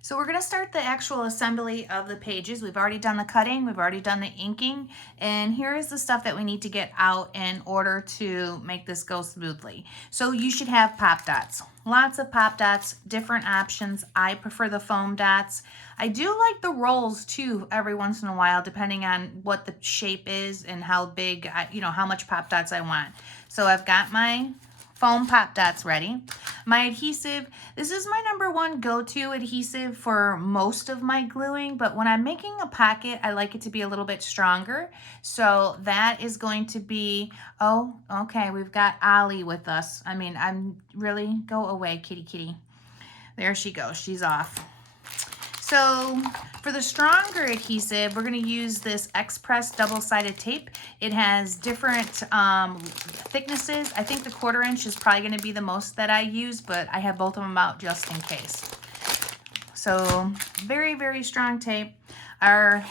So we're going to start the actual assembly of the pages. We've already done the cutting, we've already done the inking, and here is the stuff that we need to get out in order to make this go smoothly. So you should have pop dots. Lots of pop dots, different options. I prefer the foam dots. I do like the rolls too every once in a while, depending on what the shape is and how big, how much pop dots I want. So I've got my foam pop dots ready. My adhesive, this is my #1 go-to adhesive for most of my gluing, but when I'm making a pocket, I like it to be a little bit stronger. So that is going to be, oh, okay, we've got Ollie with us. Go away, kitty kitty. There she goes, she's off. So for the stronger adhesive, we're going to use this Express double-sided tape. It has different thicknesses. I think the 1/4 inch is probably going to be the most that I use, but I have both of them out just in case. So very, very strong tape. Our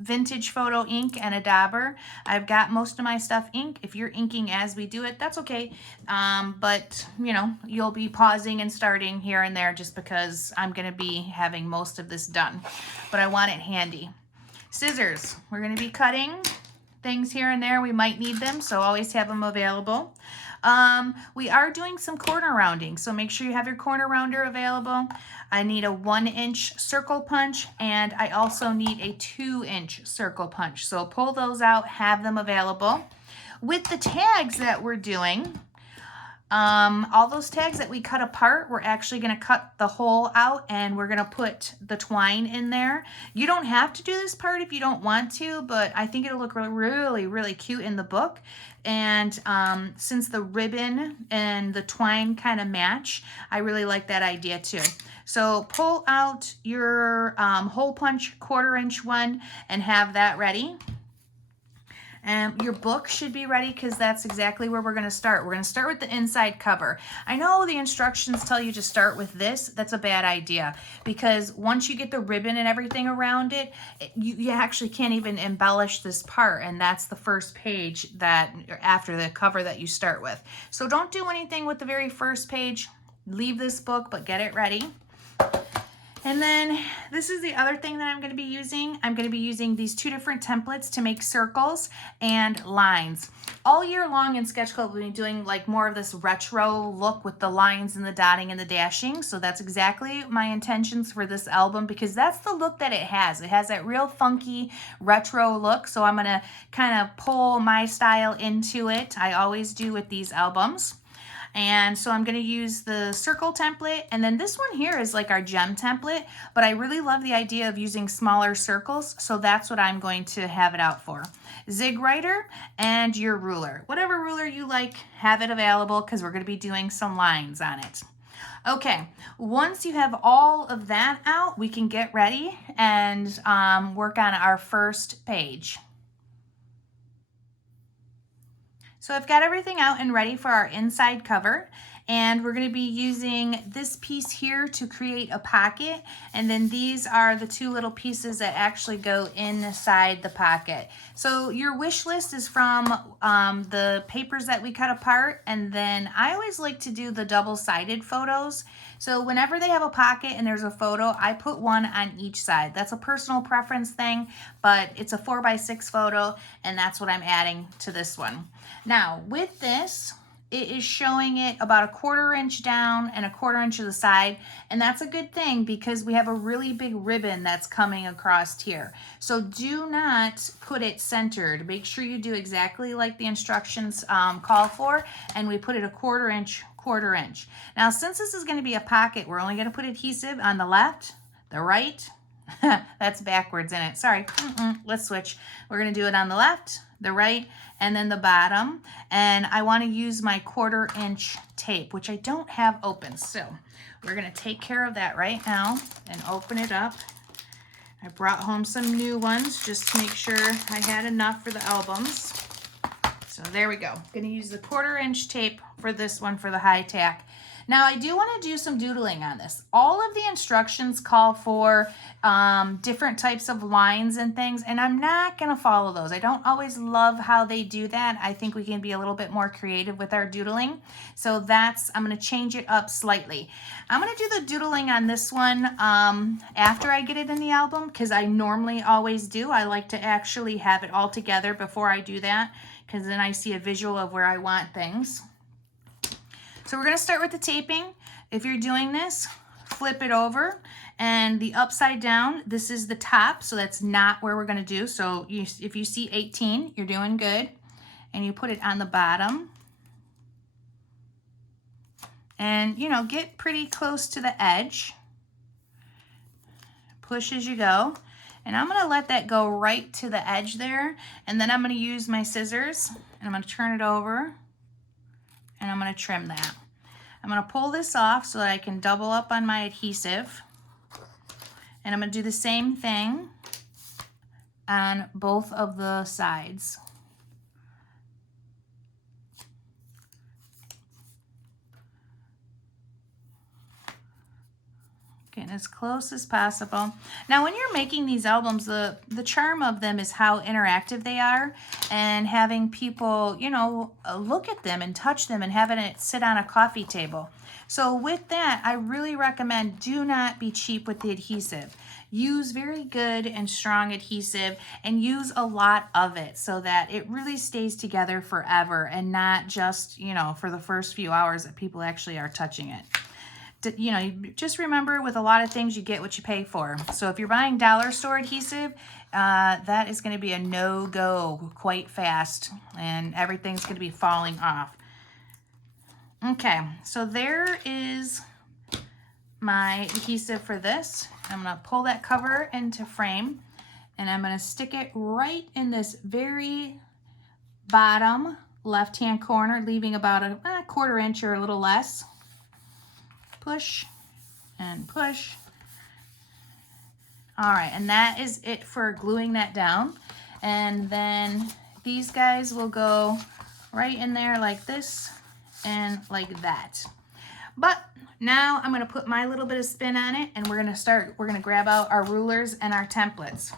vintage photo ink and a dauber. I've got most of my stuff ink. If you're inking as we do it, that's okay. But you'll be pausing and starting here and there just because I'm going to be having most of this done. But I want it handy. Scissors. We're going to be cutting things here and there. We might need them, so always have them available. We are doing some corner rounding, so make sure you have your corner rounder available. I need a 1-inch circle punch, and I also need a 2-inch circle punch. So pull those out, have them available. With the tags that we're doing, all those tags that we cut apart, we're actually going to cut the hole out and we're going to put the twine in there. You don't have to do this part if you don't want to, but I think it'll look really, really cute in the book. And since the ribbon and the twine kind of match, I really like that idea too. So pull out your hole punch 1/4 inch one and have that ready. And your book should be ready because that's exactly where we're going to start. We're going to start with the inside cover. I know the instructions tell you to start with this. That's a bad idea because once you get the ribbon and everything around it, you actually can't even embellish this part, and that's the first page that after the cover that you start with. So don't do anything with the very first page. Leave this book, but get it ready. And then this is the other thing that I'm going to be using. I'm going to be using these 2 different templates to make circles and lines. All year long in Sketch Club, we've been doing like more of this retro look with the lines and the dotting and the dashing. So that's exactly my intentions for this album because that's the look that it has. It has that real funky retro look. So I'm going to kind of pull my style into it. I always do with these albums. And so I'm going to use the circle template, and then this one here is like our gem template, but I really love the idea of using smaller circles, so that's what I'm going to have it out for. Zig Writer and your ruler. Whatever ruler you like, have it available because we're going to be doing some lines on it. Okay, once you have all of that out, we can get ready and work on our first page. So I've got everything out and ready for our inside cover, and we're going to be using this piece here to create a pocket, and then these are the 2 little pieces that actually go inside the pocket. So your wish list is from the papers that we cut apart, and then I always like to do the double-sided photos. So whenever they have a pocket and there's a photo, I put one on each side. That's a personal preference thing, but it's a 4x6 photo, and that's what I'm adding to this one. Now, with this, it is showing it about a 1/4 inch down and a 1/4 inch to the side, and that's a good thing because we have a really big ribbon that's coming across here. So do not put it centered. Make sure you do exactly like the instructions call for, and we put it a 1/4 inch, 1/4 inch. Now, since this is going to be a pocket, we're only going to put adhesive on the left, the right. That's backwards in it. Sorry. Let's switch. We're going to do it on the left, the right, and then the bottom. And I want to use my 1/4 inch tape, which I don't have open. So we're going to take care of that right now and open it up. I brought home some new ones just to make sure I had enough for the albums. So there we go. I'm going to use the 1/4 inch tape for this one for the high tack. Now I do want to do some doodling on this. All of the instructions call for different types of lines and things, and I'm not going to follow those. I don't always love how they do that. I think we can be a little bit more creative with our doodling. So I'm going to change it up slightly. I'm going to do the doodling on this one after I get it in the album, because I normally always do. I like to actually have it all together before I do that, because then I see a visual of where I want things. So we're going to start with the taping. If you're doing this, flip it over, and the upside down, this is the top, so that's not where we're going to do. So if you see 18, you're doing good, and you put it on the bottom. And, you know, get pretty close to the edge. Push as you go. And I'm going to let that go right to the edge there, and then I'm going to use my scissors, and I'm going to turn it over, and I'm going to trim that. I'm going to pull this off so that I can double up on my adhesive. And I'm going to do the same thing on both of the sides. Getting as close as possible. Now when you're making these albums, the charm of them is how interactive they are, and having people, you know, look at them and touch them and having it sit on a coffee table. So with that, I really recommend do not be cheap with the adhesive. Use very good and strong adhesive, and use a lot of it so that it really stays together forever, and not just, you know, for the first few hours that people actually are touching it. You know, just remember, with a lot of things, you get what you pay for. So if you're buying dollar store adhesive, that is going to be a no-go quite fast, and everything's going to be falling off. Okay, so there is my adhesive for this. I'm going to pull that cover into frame, and I'm going to stick it right in this very bottom left-hand corner, leaving about a quarter inch or a little less. Push and push. All right, and that is it for gluing that down. And then these guys will go right in there like this and like that. But now I'm going to put my little bit of spin on it, and we're going to grab out our rulers and our templates.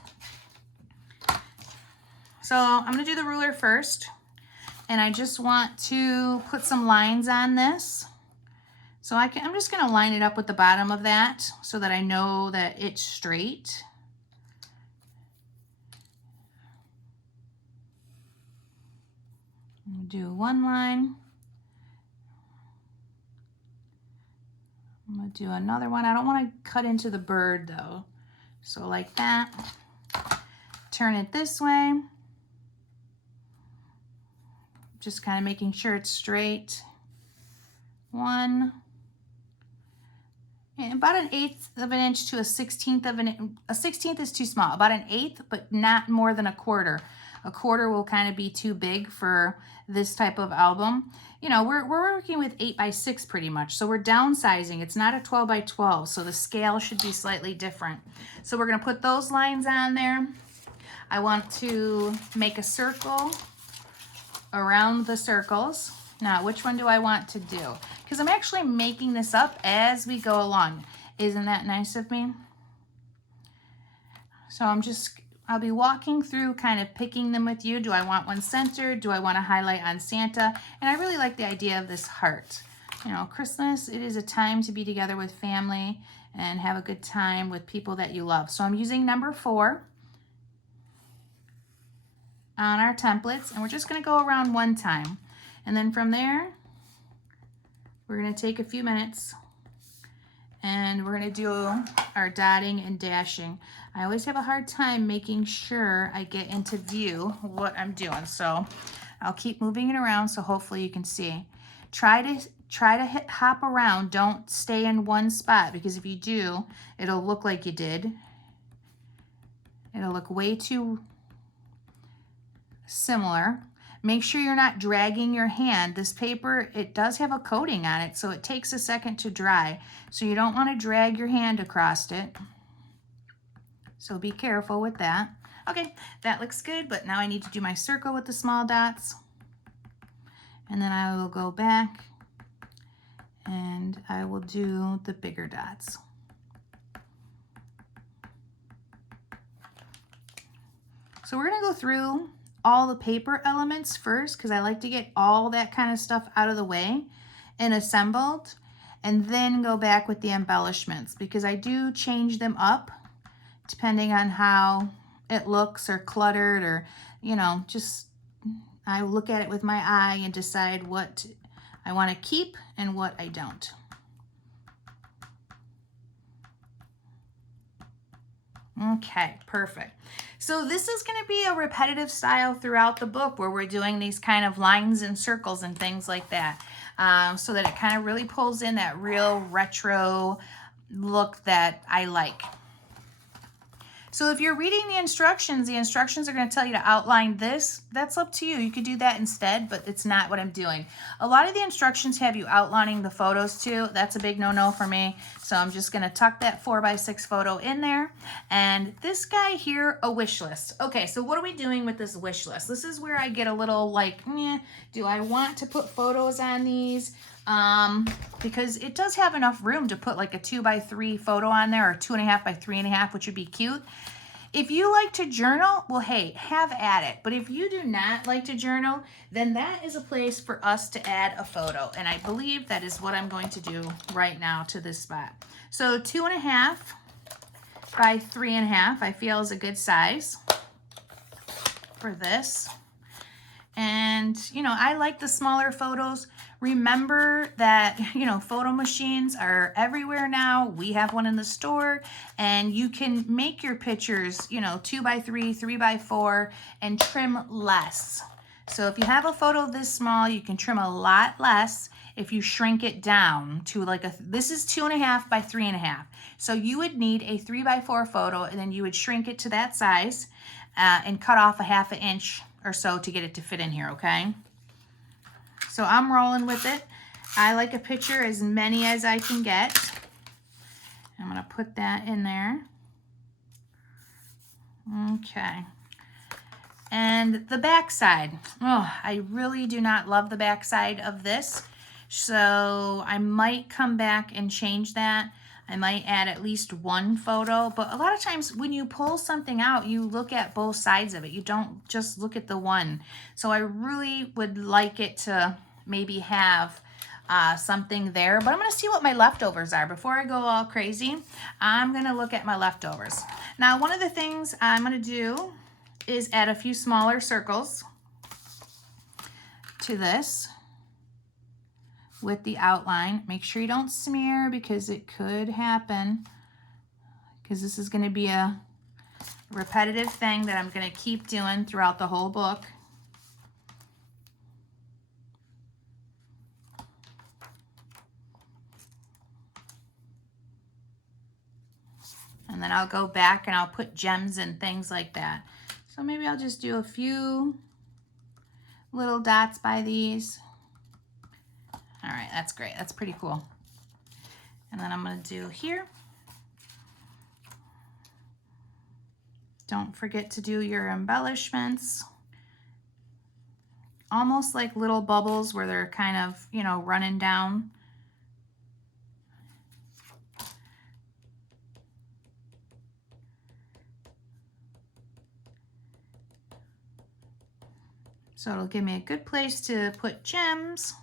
So I'm going to do the ruler first, and I just want to put some lines on this. So I'm just going to line it up with the bottom of that so that I know that it's straight. Do one line. I'm going to do another one. I don't want to cut into the bird though. So like that. Turn it this way. Just kind of making sure it's straight. One. And about 1/8 of an inch to a 1/16 of an inch. A 1/16 is too small. About 1/8, but not more than a quarter. A quarter will kind of be too big for this type of album. You know, we're working with 8x6 pretty much, so we're downsizing. It's not a 12x12, so the scale should be slightly different. So we're going to put those lines on there. I want to make a circle around the circles. Now, which one do I want to do? Because I'm actually making this up as we go along. Isn't that nice of me? So I'll be walking through, kind of picking them with you. Do I want one centered? Do I want to highlight on Santa? And I really like the idea of this heart. You know, Christmas, it is a time to be together with family and have a good time with people that you love. So I'm using number 4 on our templates, and we're just going to go around one time. And then from there, we're going to take a few minutes, and we're going to do our dotting and dashing. I always have a hard time making sure I get into view what I'm doing, so I'll keep moving it around so hopefully you can see. Try to hop around. Don't stay in one spot, because if you do, it'll look like you did. It'll look way too similar. Make sure you're not dragging your hand. This paper, it does have a coating on it, so it takes a second to dry. So you don't want to drag your hand across it. So be careful with that. Okay, that looks good, but now I need to do my circle with the small dots. And then I will go back And I will do the bigger dots. So we're gonna go through all the paper elements first because I like to get all that kind of stuff out of the way and assembled, and then go back with the embellishments because I do change them up depending on how it looks or cluttered, or, you know, just I look at it with my eye and decide what I want to keep and what I don't. Okay, perfect. So this is going to be a repetitive style throughout the book where we're doing these kind of lines and circles and things like that, so that it kind of really pulls in that real retro look that I like. So if you're reading the instructions are going to tell you to outline this. That's up to you. You could do that instead, but it's not what I'm doing. A lot of the instructions have you outlining the photos too. That's a big no-no for me. So I'm just going to tuck that 4x6 photo in there. And this guy here, a wish list. Okay, so what are we doing with this wish list? This is where I get a little like, do I want to put photos on these? Because it does have enough room to put like a 2x3 photo on there, or 2.5 by 3.5, which would be cute. If you like to journal, well, hey, have at it. But if you do not like to journal, then that is a place for us to add a photo. And I believe that is what I'm going to do right now to this spot. So 2.5 by 3.5, I feel is a good size for this. And, you know, I like the smaller photos. Remember that, you know, photo machines are everywhere now. We have one in the store, and you can make your pictures, you know, 2x3, 3x4, and trim less. So if you have a photo this small, you can trim a lot less if you shrink it down to like this is 2.5 by 3.5. So you would need a 3x4 photo, and then you would shrink it to that size and cut off a 1/2 inch or so to get it to fit in here, okay? So I'm rolling with it. I like a picture as many as I can get. I'm gonna put that in there. Okay. And the back side. Oh, I really do not love the back side of this. So I might come back and change that. I might add at least one photo, but a lot of times when you pull something out, you look at both sides of it. You don't just look at the one. So I really would like it to maybe have something there, but I'm gonna see what my leftovers are. Before I go all crazy, I'm gonna look at my leftovers. Now, one of the things I'm gonna do is add a few smaller circles to this with the outline. Make sure you don't smear because it could happen, because this is going to be a repetitive thing that I'm going to keep doing throughout the whole book. And then I'll go back and I'll put gems and things like that. So maybe I'll just do a few little dots by these. All right, that's great. That's pretty cool. And then I'm going to do here. Don't forget to do your embellishments. Almost like little bubbles where they're kind of, you know, running down. So it'll give me a good place to put gems,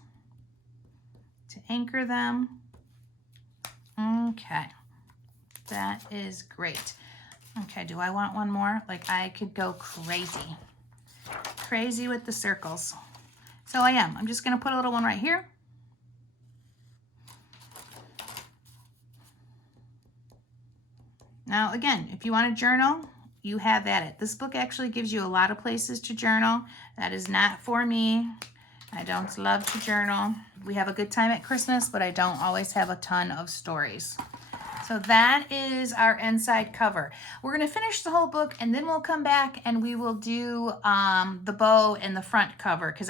to anchor them. Okay, that is great. Okay, do I want one more? Like, I could go crazy with the circles. So I am. I'm just gonna put a little one right here. Now, again, if you want to journal, you have at it. This book actually gives you a lot of places to journal. That is not for me. I don't love to journal. We have a good time at Christmas, but I don't always have a ton of stories. So that is our inside cover. We're going to finish the whole book, and then we'll come back and we will do the bow and the front cover, because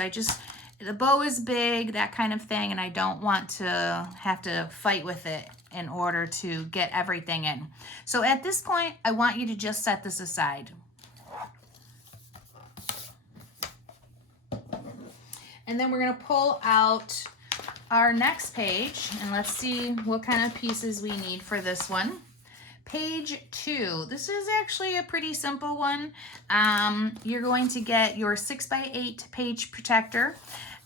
the bow is big, that kind of thing, and I don't want to have to fight with it in order to get everything in. So at this point, I want you to just set this aside. And then we're going to pull out our next page, and let's see what kind of pieces we need for this one. Page 2. This is actually a pretty simple one. You're going to get your 6x8 page protector,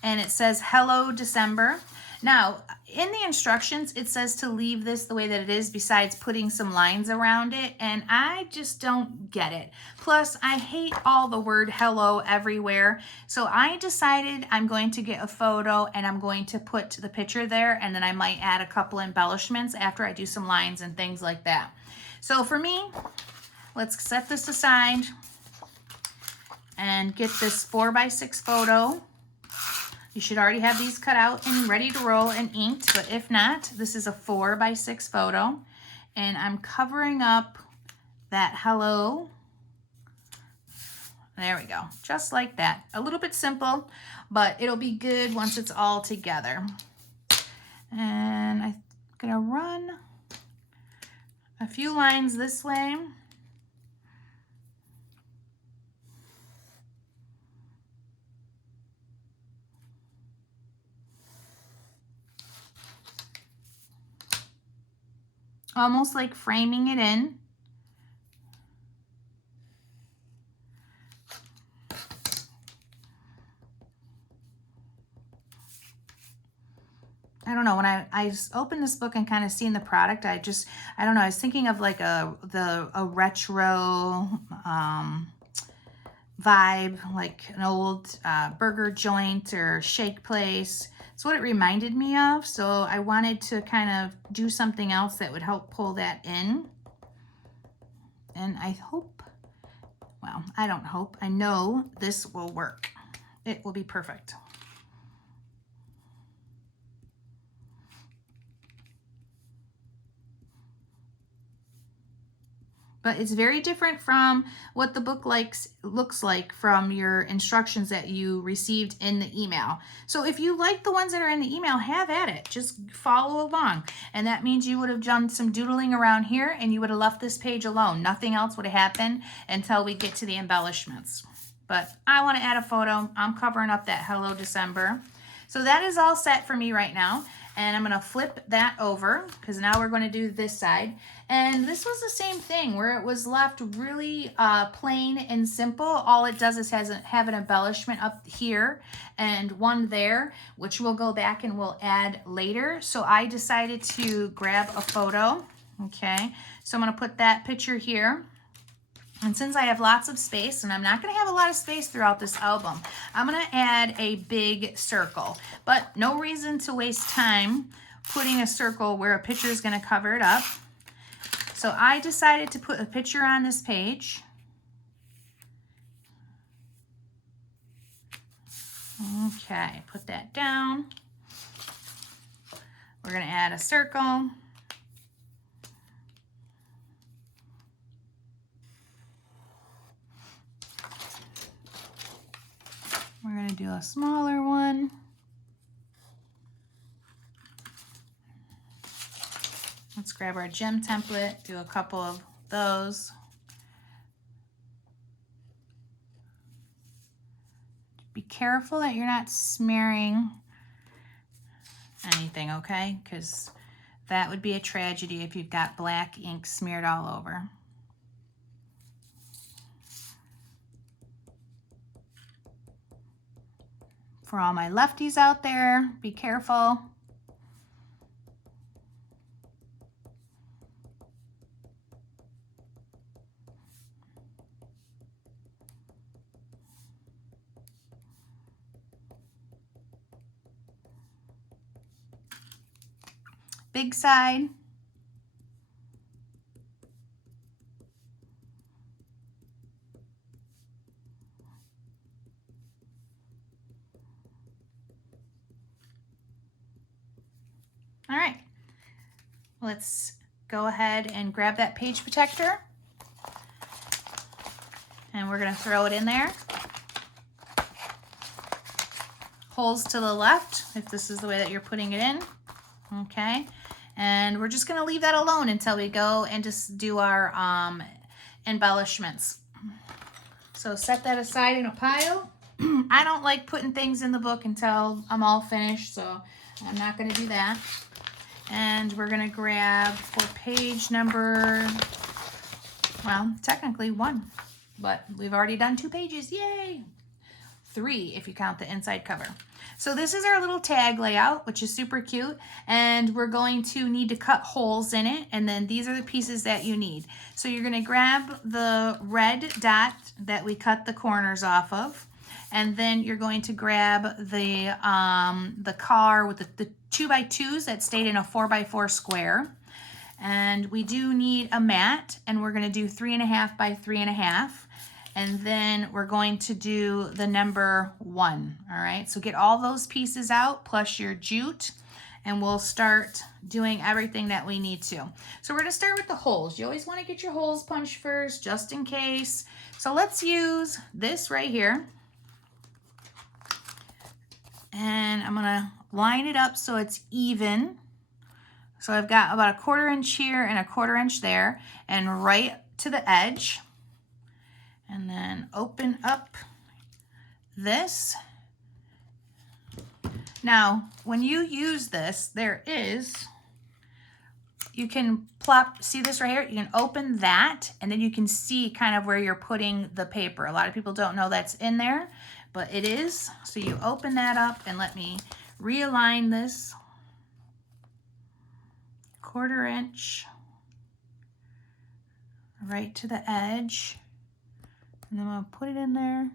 and it says Hello December. Now, in the instructions, it says to leave this the way that it is besides putting some lines around it, and I just don't get it. Plus, I hate all the word hello everywhere, so I decided I'm going to get a photo and I'm going to put the picture there, and then I might add a couple embellishments after I do some lines and things like that. So for me, let's set this aside and get this 4x6 photo. You should already have these cut out and ready to roll and inked, but if not, this is a 4x6 photo. And I'm covering up that hello. There we go, just like that. A little bit simple, but it'll be good once it's all together. And I'm gonna run a few lines this way. Almost like framing it in. I don't know, when I opened this book and kind of seen the product, I don't know, I was thinking of like a retro vibe, like an old burger joint or shake place. It's what it reminded me of, so I wanted to kind of do something else that would help pull that in. And I hope, well, I don't hope, I know this will work. It will be perfect. But it's very different from what the book looks like from your instructions that you received in the email. So if you like the ones that are in the email, have at it. Just follow along. And that means you would have done some doodling around here and you would have left this page alone. Nothing else would have happened until we get to the embellishments. But I want to add a photo. I'm covering up that Hello December. So that is all set for me right now. And I'm going to flip that over because now we're going to do this side. And this was the same thing where it was left really plain and simple. All it does is have an embellishment up here and one there, which we'll go back and we'll add later. So I decided to grab a photo. Okay, so I'm going to put that picture here. And since I have lots of space, and I'm not going to have a lot of space throughout this album, I'm going to add a big circle. But no reason to waste time putting a circle where a picture is going to cover it up. So I decided to put a picture on this page. Okay, put that down. We're going to add a circle. We're going to do a smaller one. Let's grab our gem template, do a couple of those. Be careful that you're not smearing anything, okay? Because that would be a tragedy if you've got black ink smeared all over. For all my lefties out there, be careful. Big side. All right, let's go ahead and grab that page protector and we're going to throw it in there. Holes to the left if this is the way that you're putting it in. Okay, and we're just going to leave that alone until we go and just do our embellishments. So set that aside in a pile. I don't like putting things in the book until I'm all finished, so I'm not going to do that. And we're going to grab for page number, well, technically 1, but we've already done 2 pages. Yay! 3 if you count the inside cover. So this is our little tag layout, which is super cute, and we're going to need to cut holes in it, and then these are the pieces that you need. So you're going to grab the red dot that we cut the corners off of, and then you're going to grab the car with the 2x2s that stayed in a 4x4 square. And we do need a mat, and we're going to do 3.5 by 3.5. And then we're going to do the number 1. All right, so get all those pieces out plus your jute, and we'll start doing everything that we need to. So we're going to start with the holes. You always want to get your holes punched first, just in case. So let's use this right here. And I'm going to line it up so it's even. So I've got about a 1/4 inch here and a 1/4 inch there, and right to the edge. And then open up this. Now, when you use this, you can plop, see this right here? You can open that, and then you can see kind of where you're putting the paper. A lot of people don't know that's in there, but it is. So you open that up, and let me realign this. 1/4 inch right to the edge. And then I'm going to put it in there.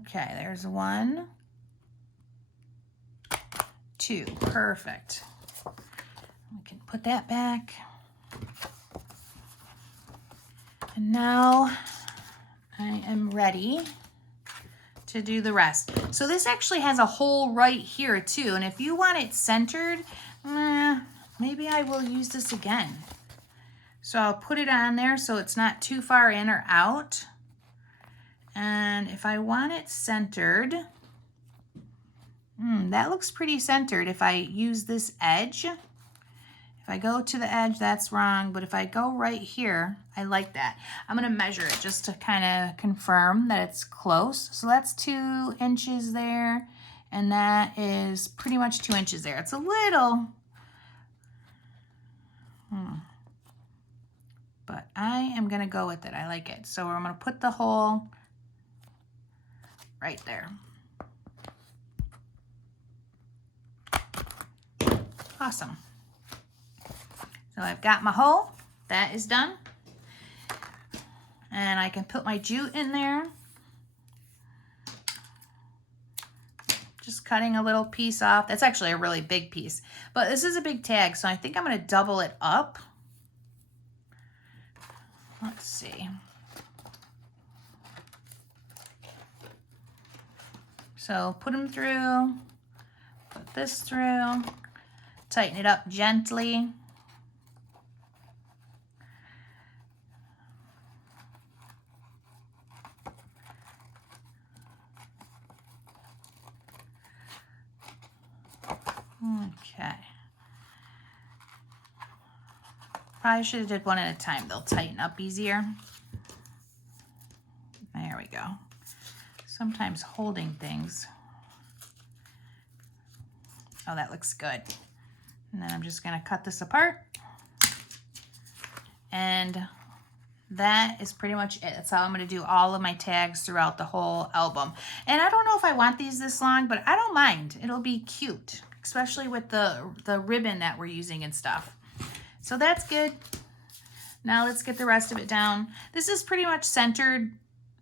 Okay, there's 1, 2, perfect. We can put that back. And now I am ready to do the rest. So this actually has a hole right here too, and if you want it centered, maybe I will use this again. So I'll put it on there so it's not too far in or out. And if I want it centered, that looks pretty centered if I use this edge. If I go to the edge, that's wrong, but if I go right here, I like that. I'm gonna measure it just to kind of confirm that it's close. So that's 2 inches there, and that is pretty much 2 inches there. It's a little, but I am gonna go with it. I like it. So I'm gonna put the hole right there. Awesome. So I've got my hole, that is done. And I can put my jute in there. Just cutting a little piece off. That's actually a really big piece, but this is a big tag, so I think I'm gonna double it up. Let's see. So put them through, put this through, tighten it up gently. Okay. Probably should have did one at a time. They'll tighten up easier. There we go. Sometimes holding things. Oh, that looks good. And then I'm just gonna cut this apart. And that is pretty much it. That's how I'm gonna do all of my tags throughout the whole album. And I don't know if I want these this long, but I don't mind. It'll be cute, especially with the ribbon that we're using and stuff. So that's good. Now let's get the rest of it down. This is pretty much centered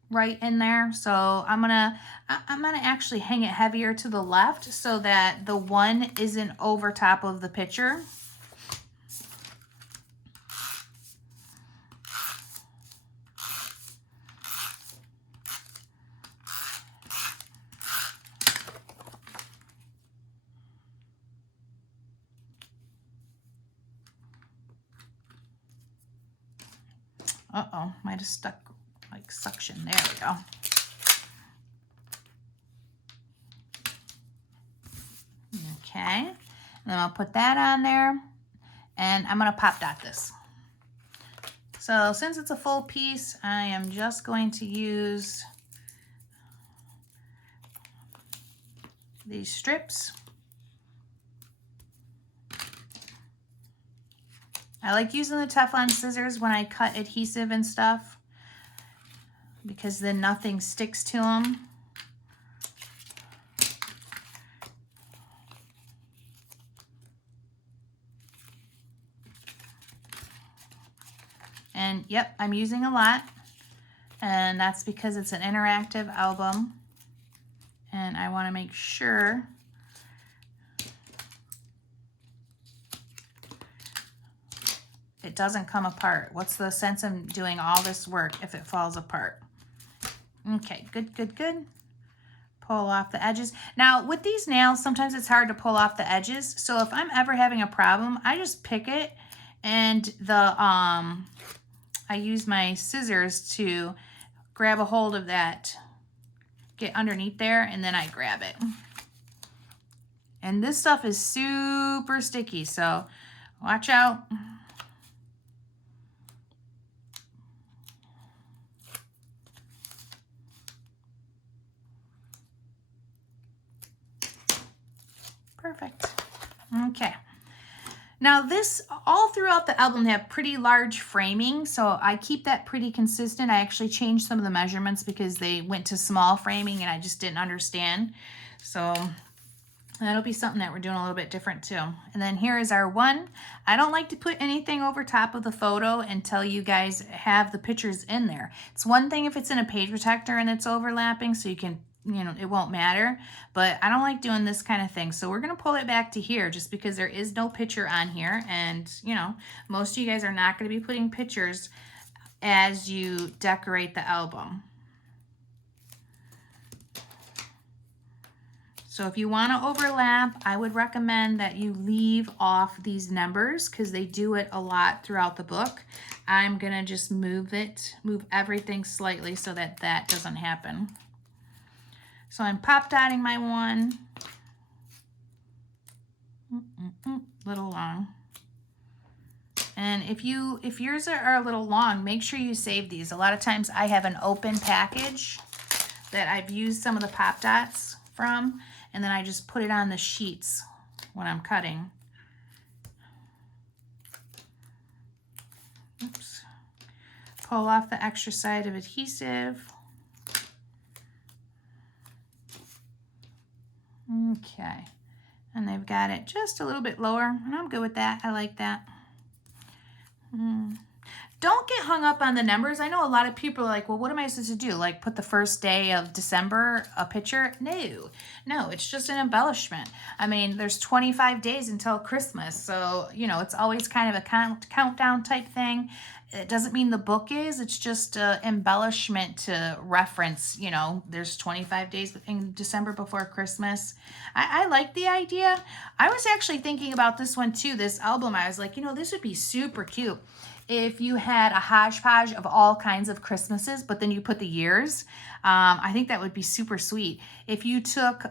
right in there. So I'm gonna actually hang it heavier to the left so that the 1 isn't over top of the picture. Uh-oh, might have stuck like suction. There we go. Okay, and then I'll put that on there, and I'm gonna pop dot this. So since it's a full piece, I am just going to use these strips. I like using the Teflon scissors when I cut adhesive and stuff because then nothing sticks to them. And yep, I'm using a lot, and that's because it's an interactive album, and I want to make sure it doesn't come apart. What's the sense of doing all this work if it falls apart? Okay, good, good, good. Pull off the edges. Now with these nails, sometimes it's hard to pull off the edges, so if I'm ever having a problem, I just pick it, and I use my scissors to grab a hold of that, get underneath there, and then I grab it. And this stuff is super sticky, so watch out. Perfect. Okay. Now this, all throughout the album, they have pretty large framing, so I keep that pretty consistent. I actually changed some of the measurements because they went to small framing and I just didn't understand. So that'll be something that we're doing a little bit different too. And then here is our one. I don't like to put anything over top of the photo until you guys have the pictures in there. It's one thing if it's in a page protector and it's overlapping, so you can, you know, it won't matter, but I don't like doing this kind of thing. So we're going to pull it back to here just because there is no picture on here. And, you know, most of you guys are not going to be putting pictures as you decorate the album. So if you want to overlap, I would recommend that you leave off these numbers because they do it a lot throughout the book. I'm going to just move everything slightly so that that doesn't happen. So I'm pop dotting my one, little long. And if yours are a little long, make sure you save these. A lot of times I have an open package that I've used some of the pop dots from, and then I just put it on the sheets when I'm cutting. Oops. Pull off the extra side of adhesive. Okay, and they've got it just a little bit lower, and I'm good with that. I like that. Don't get hung up on the numbers. I know a lot of people are like, well, what am I supposed to do? Like put the first day of December a picture? No, it's just an embellishment. I mean, there's 25 days until Christmas, so, you know, it's always kind of a countdown type thing. It doesn't mean the book is, it's just an embellishment to reference, you know, there's 25 days in December before Christmas. I like the idea. I was actually thinking about this one too, this album. I was like, you know, this would be super cute if you had a hodgepodge of all kinds of Christmases, but then you put the years. I think that would be super sweet. If you took,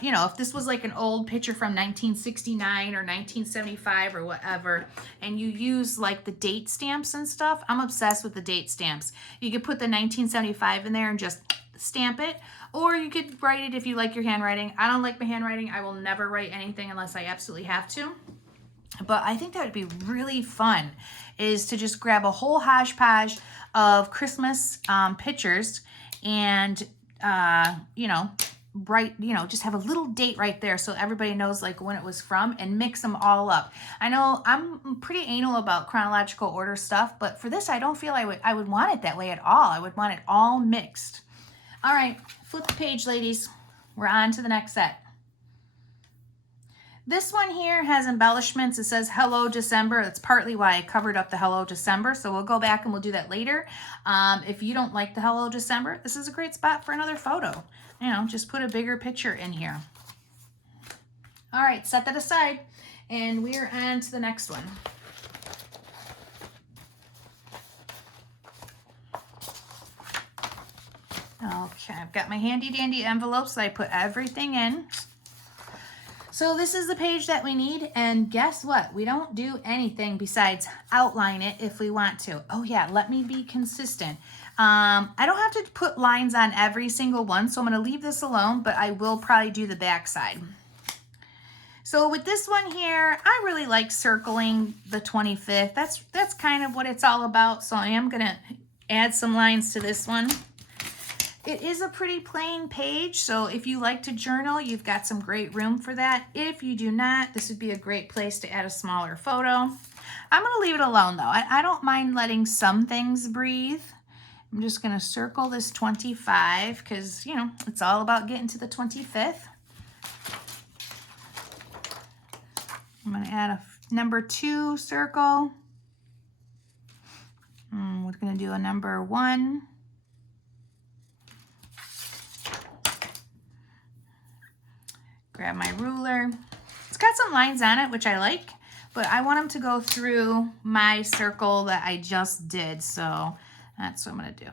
you know, if this was like an old picture from 1969 or 1975 or whatever, and you use like the date stamps and stuff. I'm obsessed with the date stamps. You could put the 1975 in there and just stamp it, or you could write it if you like your handwriting. I don't like my handwriting. I will never write anything unless I absolutely have to. But I think that would be really fun, is to just grab a whole hodgepodge of Christmas pictures and, you know, just have a little date right there so everybody knows like when it was from, and mix them all up. I know I'm pretty anal about chronological order stuff, but for this, I don't feel I would want it that way at all. I would want it all mixed. All right, flip the page, ladies. We're on to the next set. This one here has embellishments. It says Hello December. That's partly why I covered up the Hello December. So we'll go back and we'll do that later. If you don't like the Hello December, this is a great spot for another photo. You know, just put a bigger picture in here. All right, set that aside. And we're on to the next one. Okay, I've got my handy dandy envelopes that I put everything in. So this is the page that we need, and guess what? We don't do anything besides outline it if we want to. Oh yeah, let me be consistent. I don't have to put lines on every single one, so I'm going to leave this alone, but I will probably do the back side. So with this one here, I really like circling the 25th. That's kind of what it's all about. So I am going to add some lines to this one. It is a pretty plain page, so if you like to journal, you've got some great room for that. If you do not, this would be a great place to add a smaller photo. I'm going to leave it alone, though. I don't mind letting some things breathe. I'm just going to circle this 25 because, you know, it's all about getting to the 25th. I'm going to add a number 2 circle. We're going to do a number 1. Grab my ruler. It's got some lines on it, which I like, but I want them to go through my circle that I just did, so that's what I'm going to do.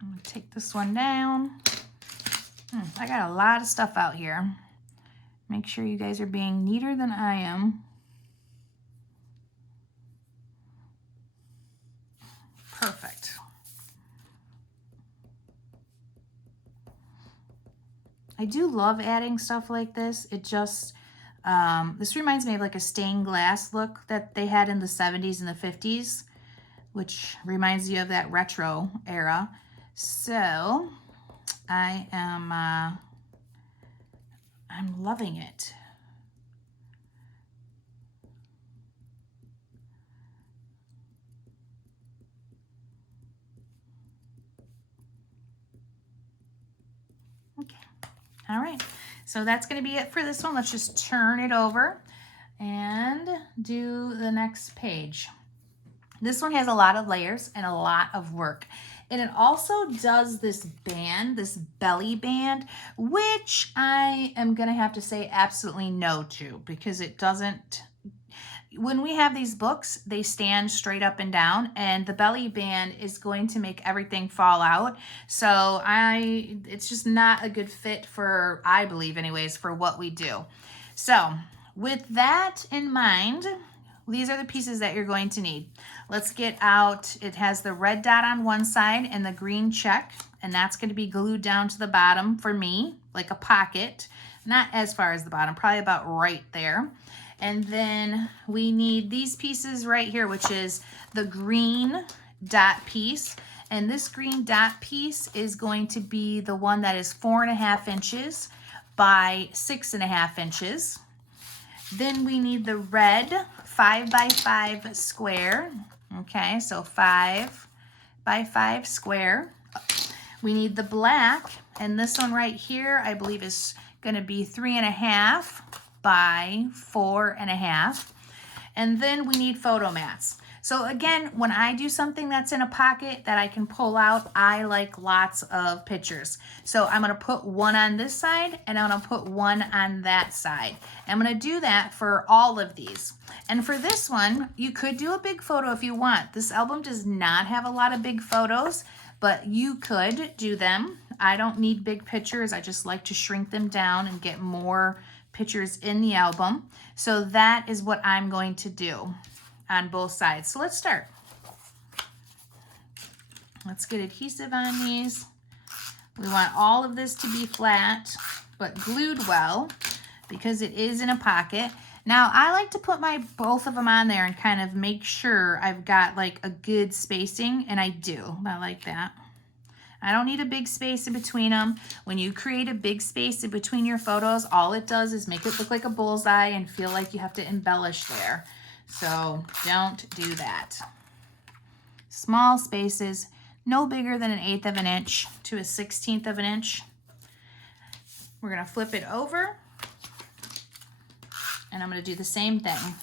I'm going to take this one down. I got a lot of stuff out here. Make sure you guys are being neater than I am. Perfect. I do love adding stuff like this. It just, this reminds me of like a stained glass look that they had in the 70s and the 50s, which reminds you of that retro era. So I am, I'm loving it. Okay. All right. So that's going to be it for this one. Let's just turn it over and do the next page. This one has a lot of layers and a lot of work. And it also does this band, this belly band, which I am going to have to say absolutely no to because it doesn't. When we have these books, they stand straight up and down, and the belly band is going to make everything fall out. So it's just not a good fit for, I believe anyways, for what we do. So with that in mind, these are the pieces that you're going to need. Let's get out, it has the red dot on one side and the green check, and that's going to be glued down to the bottom for me, like a pocket. Not as far as the bottom, probably about right there. And then we need these pieces right here, which is the green dot piece. And this green dot piece is going to be the one that is 4.5 inches by 6.5 inches. Then we need the red 5 by 5 square. Okay, so 5 by 5 square. We need the black, and this one right here, I believe is going to be 3.5 by 4.5. And then we need photo mats. So again, when I do something that's in a pocket that I can pull out, I like lots of pictures. So I'm going to put one on this side and I'm going to put one on that side. I'm going to do that for all of these. And for this one, you could do a big photo if you want. This album does not have a lot of big photos, but you could do them. I don't need big pictures. I just like to shrink them down and get more pictures in the album. So that is what I'm going to do on both sides. So let's start. Let's get adhesive on these. We want all of this to be flat, but glued well because it is in a pocket. Now I like to put both of them on there and kind of make sure I've got like a good spacing, and I do. I like that. I don't need a big space in between them. When you create a big space in between your photos, all it does is make it look like a bullseye and feel like you have to embellish there. So don't do that. Small spaces, no bigger than 1/8 of an inch to 1/16 of an inch. We're gonna flip it over and I'm gonna do the same thing.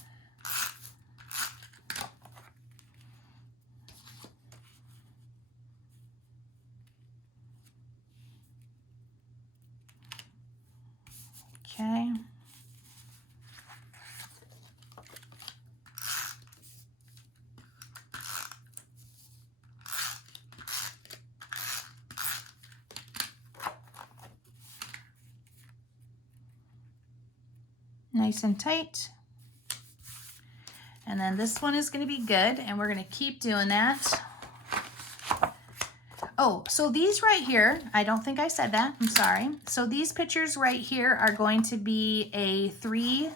Okay. Nice and tight. And then this one is going to be good, and we're going to keep doing that. Oh, so these right here, I don't think I said that, I'm sorry. So these pictures right here are going to be a 3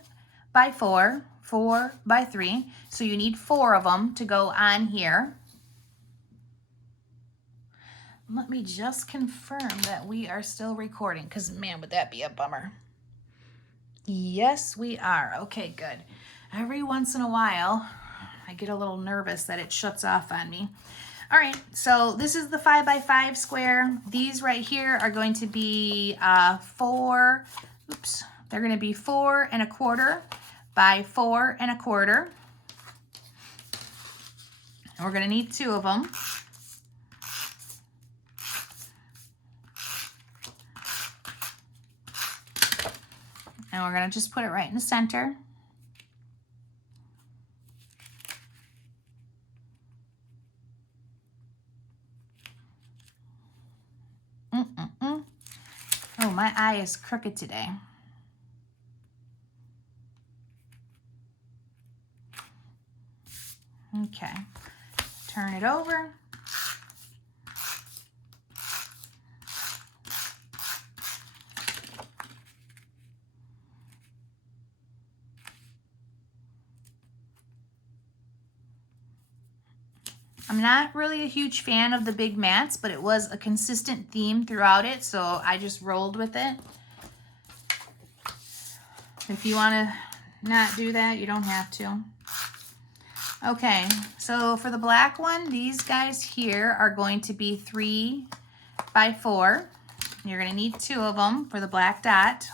by 4, 4 by 3. So you need 4 of them to go on here. Let me just confirm that we are still recording, because man, would that be a bummer. Yes, we are. Okay, good. Every once in a while, I get a little nervous that it shuts off on me. All right, so this is the 5 by 5 square. These right here are going to be 4, oops, they're going to be 4 1/4 by 4 1/4. And we're going to need 2 of them. And we're going to just put it right in the center. Oh, my eye is crooked today. Okay, turn it over. I'm not really a huge fan of the big mats, but it was a consistent theme throughout it, so I just rolled with it. If you want to not do that, you don't have to. Okay, so for the black one, these guys here are going to be 3 by 4. You're going to need 2 of them for the black dot.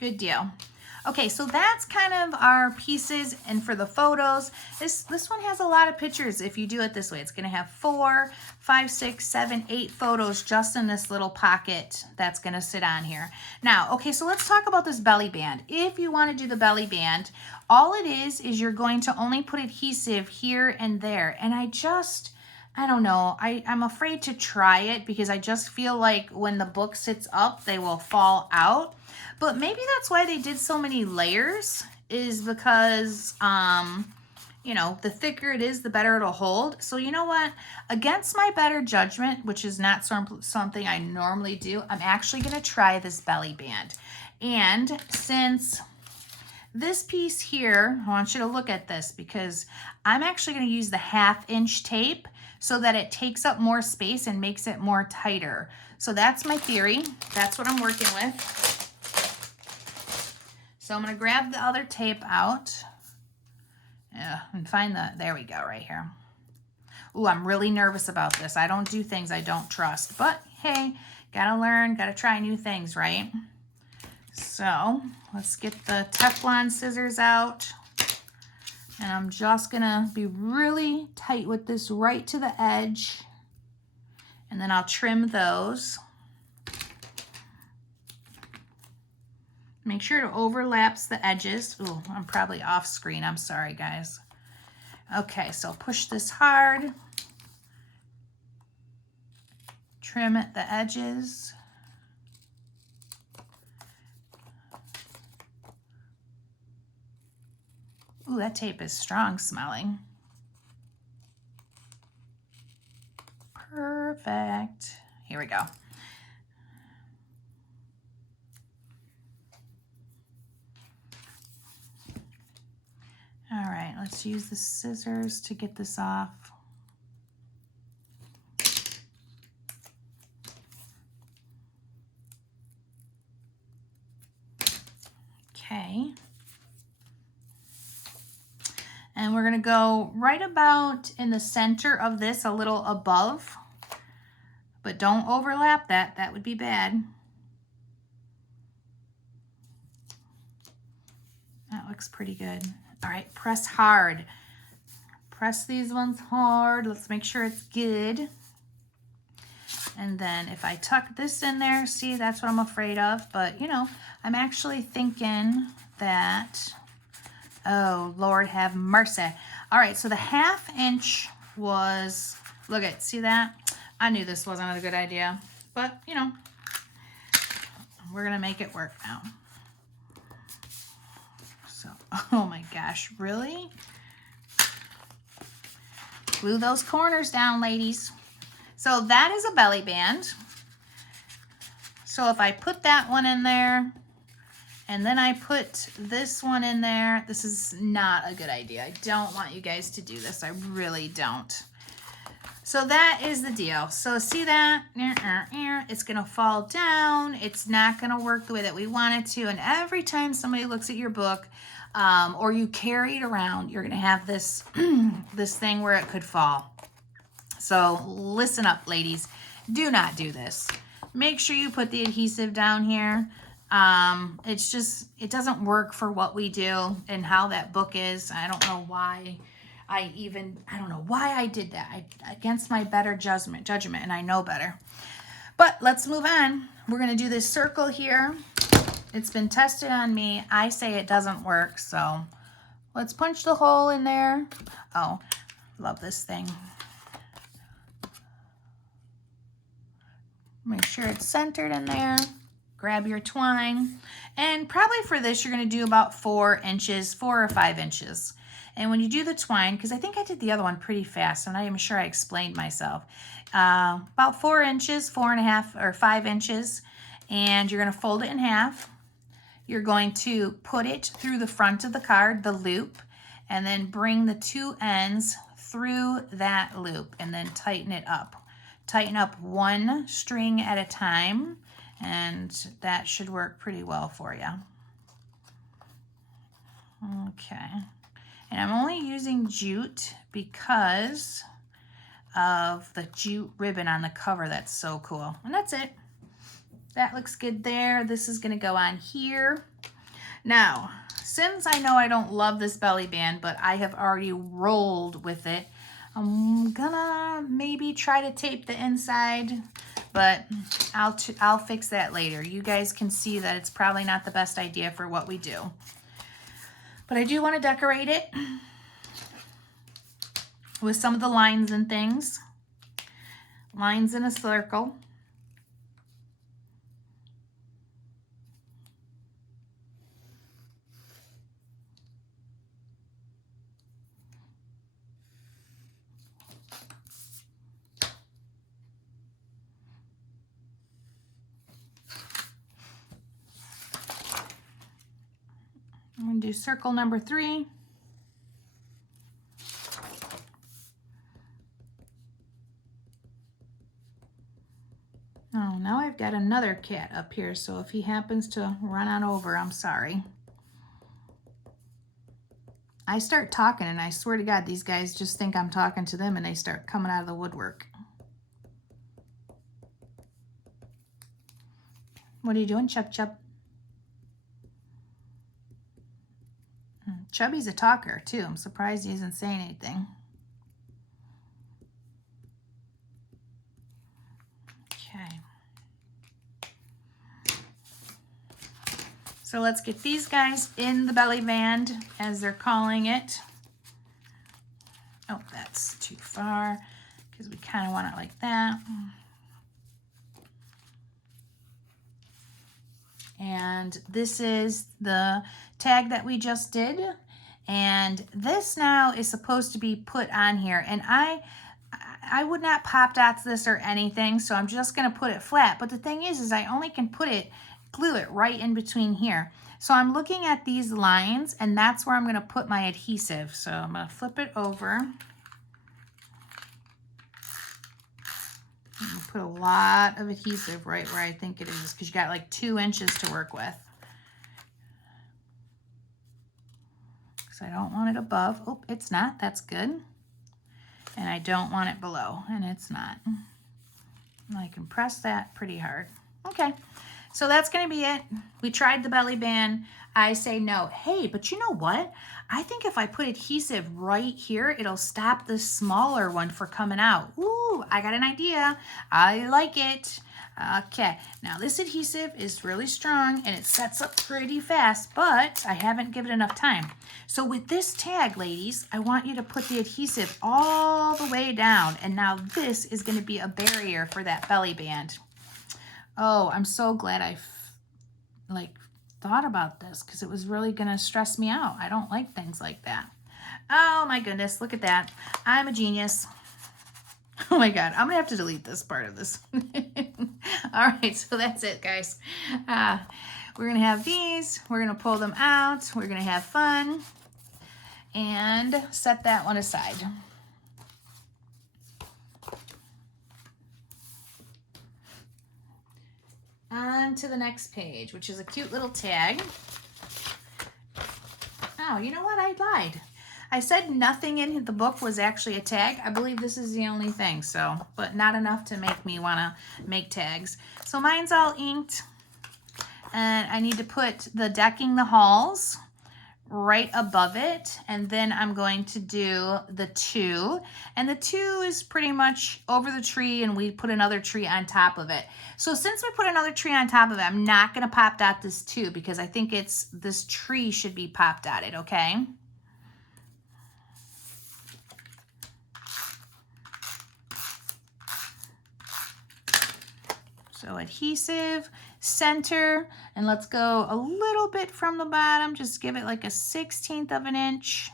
Good deal. Okay, so that's kind of our pieces, and for the photos, this one has a lot of pictures. If you do it this way, it's going to have 4, 5, 6, 7, 8 photos just in this little pocket that's going to sit on here. Now, okay, so let's talk about this belly band. If you want to do the belly band, all it is you're going to only put adhesive here and there, and I don't know, I'm afraid to try it because I just feel like when the book sits up, they will fall out. But maybe that's why they did so many layers, is because, you know, the thicker it is, the better it'll hold. So you know what? Against my better judgment, which is not something I normally do, I'm actually going to try this belly band. And since this piece here, I want you to look at this because I'm actually going to use the 1/2 inch tape so that it takes up more space and makes it more tighter. So that's my theory. That's what I'm working with. So I'm going to grab the other tape out. Yeah, and find there we go, right here. Ooh, I'm really nervous about this. I don't do things I don't trust. But hey, gotta learn, gotta try new things, right? So let's get the Teflon scissors out. And I'm just gonna be really tight with this right to the edge. And then I'll trim those. Make sure it overlaps the edges. Ooh, I'm probably off screen. I'm sorry, guys. Okay, so push this hard. Trim at the edges. Ooh, that tape is strong smelling. Perfect. Here we go. All right, let's use the scissors to get this off. Okay. And we're gonna go right about in the center of this, a little above, but don't overlap that, that would be bad. That looks pretty good. All right, press hard. Press these ones hard. Let's make sure it's good. And then if I tuck this in there, see, that's what I'm afraid of. But, you know, I'm actually thinking that Oh, Lord have mercy. All right, so the 1/2 inch was, look at, see that? I knew this wasn't a good idea, but you know, we're gonna make it work now. So, oh my gosh, really? Glue those corners down, ladies. So that is a belly band. So if I put that one in there, and then I put this one in there, this is not a good idea. I don't want you guys to do this. I really don't. So that is the deal. So see that? It's going to fall down. It's not going to work the way that we want it to. And every time somebody looks at your book or you carry it around, you're going to have this, this thing where it could fall. So listen up, ladies. Do not do this. Make sure you put the adhesive down here. It's just, it doesn't work for what we do and how that book is. I don't know why I don't know why I did that. Against my better judgment, and I know better. But let's move on. We're going to do this circle here. It's been tested on me. I say it doesn't work, so let's punch the hole in there. Oh, love this thing. Make sure it's centered in there. Grab your twine. And probably for this, you're going to do about 4 inches, 4 or 5 inches. And when you do the twine, because I think I did the other one pretty fast, I'm not even sure I explained myself. About 4 inches, 4.5 or 5 inches. And you're going to fold it in half. You're going to put it through the front of the card, the loop, and then bring the 2 ends through that loop and then tighten it up. Tighten up 1 string at a time, and that should work pretty well for you. Okay, and I'm only using jute because of the jute ribbon on the cover. That's so cool. And that's it. That looks good there. This is gonna go on here. Now, since I know I don't love this belly band, but I have already rolled with it, I'm gonna maybe try to tape the inside, but I'll fix that later. You guys can see that it's probably not the best idea for what we do. But I do want to decorate it with some of the lines and things. Lines in a circle. I'm going to do circle number 3. Oh, now I've got another cat up here, so if he happens to run on over, I'm sorry. I start talking, and I swear to God, these guys just think I'm talking to them, and they start coming out of the woodwork. What are you doing, Chub Chub? Chubby's a talker, too. I'm surprised he isn't saying anything. Okay. So let's get these guys in the belly band, as they're calling it. Oh, that's too far, because we kind of want it like that. And this is the tag that we just did. And this now is supposed to be put on here. And I would not pop dots this or anything, so I'm just going to put it flat. But the thing is I only can glue it right in between here. So I'm looking at these lines, and that's where I'm going to put my adhesive. So I'm going to flip it over. I'm going to put a lot of adhesive right where I think it is, because you got like 2 inches to work with. So I don't want it above. Oh, it's not. That's good. And I don't want it below, and it's not. And I can press that pretty hard. Okay, so that's going to be it. We tried the belly band. I say no. Hey, but you know what? I think if I put adhesive right here, it'll stop the smaller one from coming out. Ooh, I got an idea. I like it. Okay, now this adhesive is really strong and it sets up pretty fast, but I haven't given it enough time. So with this tag, ladies, I want you to put the adhesive all the way down, and now this is going to be a barrier for that belly band. Oh, I'm so glad I thought about this, because it was really going to stress me out. I don't like things like that. Oh my goodness, look at that. I'm a genius. Oh my God, I'm gonna have to delete this part of this. All right, so that's it, guys. We're gonna have these, we're gonna pull them out, we're gonna have fun, and set that one aside. On to the next page, which is a cute little tag. Oh, you know what? I lied. I said nothing in the book was actually a tag. I believe this is the only thing, so, but not enough to make me want to make tags. So mine's all inked, and I need to put the decking the halls right above it, and then I'm going to do the 2, and the 2 is pretty much over the tree, and we put another tree on top of it. So since we put another tree on top of it, I'm not going to pop dot this 2, because I think this tree should be pop dotted, okay? So adhesive, center, and let's go a little bit from the bottom. Just give it like a 1/16 of an inch.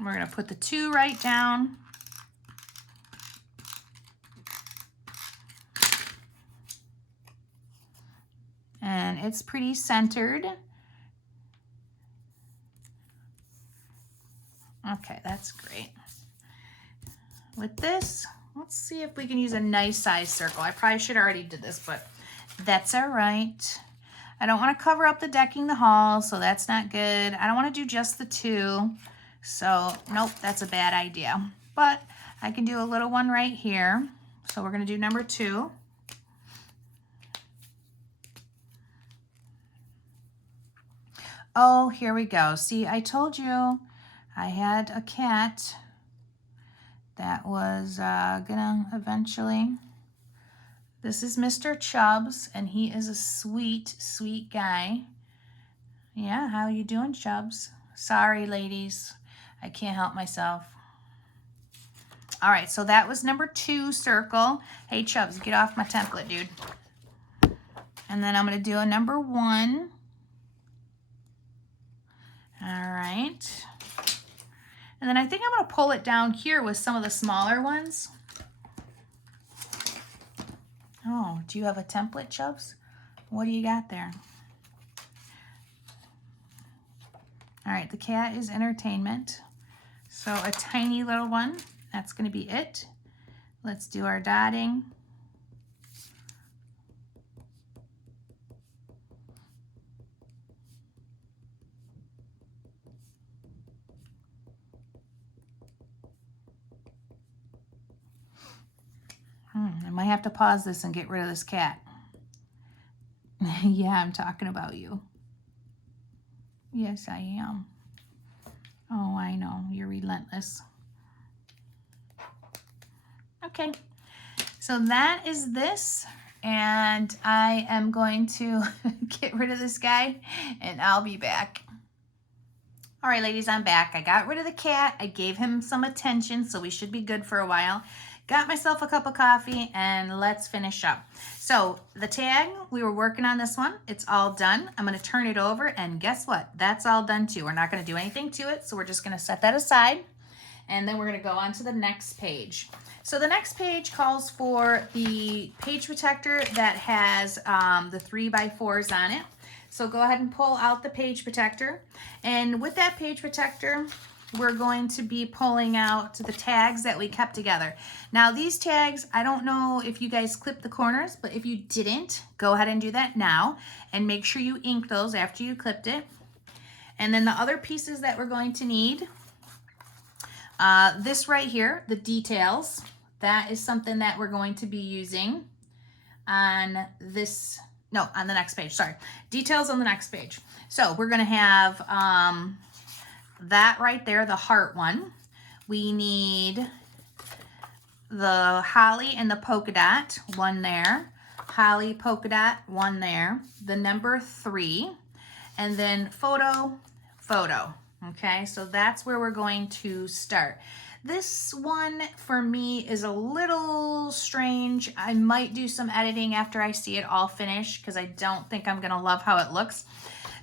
We're going to put the 2 right down. And it's pretty centered. Okay, that's great. With this, let's see if we can use a nice size circle. I probably should already did this, but that's all right. I don't want to cover up the decking the hall, so that's not good. I don't want to do just the 2, so nope, that's a bad idea. But I can do a little one right here. So we're going to do number 2. Oh, here we go. See, I told you I had a cat that was gonna eventually. This is Mr. Chubbs, and he is a sweet, sweet guy. Yeah, how you doing, Chubbs? Sorry, ladies. I can't help myself. All right, so that was number 2 circle. Hey, Chubbs, get off my template, dude. And then I'm gonna do a number 1. All right. And then I think I'm going to pull it down here with some of the smaller ones. Oh, do you have a template, Chubbs? What do you got there? All right, the cat is entertainment. So a tiny little one, that's going to be it. Let's do our dotting. I might have to pause this and get rid of this cat. Yeah, I'm talking about you. Yes, I am. Oh, I know. You're relentless. Okay. So that is this. And I am going to get rid of this guy, and I'll be back. All right, ladies, I'm back. I got rid of the cat. I gave him some attention, so we should be good for a while. Got myself a cup of coffee, and let's finish up. So the tag, we were working on this one. It's all done. I'm going to turn it over, and guess what? That's all done too. We're not going to do anything to it, so we're just going to set that aside, and then we're going to go on to the next page. So the next page calls for the page protector that has the 3x4s on it. So go ahead and pull out the page protector, and with that page protector, we're going to be pulling out the tags that we kept together. Now these tags, I don't know if you guys clipped the corners, but if you didn't, go ahead and do that now and make sure you ink those after you clipped it. And then the other pieces that we're going to need, this right here, the details, that is something that we're going to be using on this, no, on the next page, sorry. Details on the next page. So we're gonna have that right there, the heart one. We need the holly and the polka dot, one there. Holly, polka dot, one there. The number 3. And then photo, photo. Okay, so that's where we're going to start. This one for me is a little strange. I might do some editing after I see it all finished because I don't think I'm gonna love how it looks.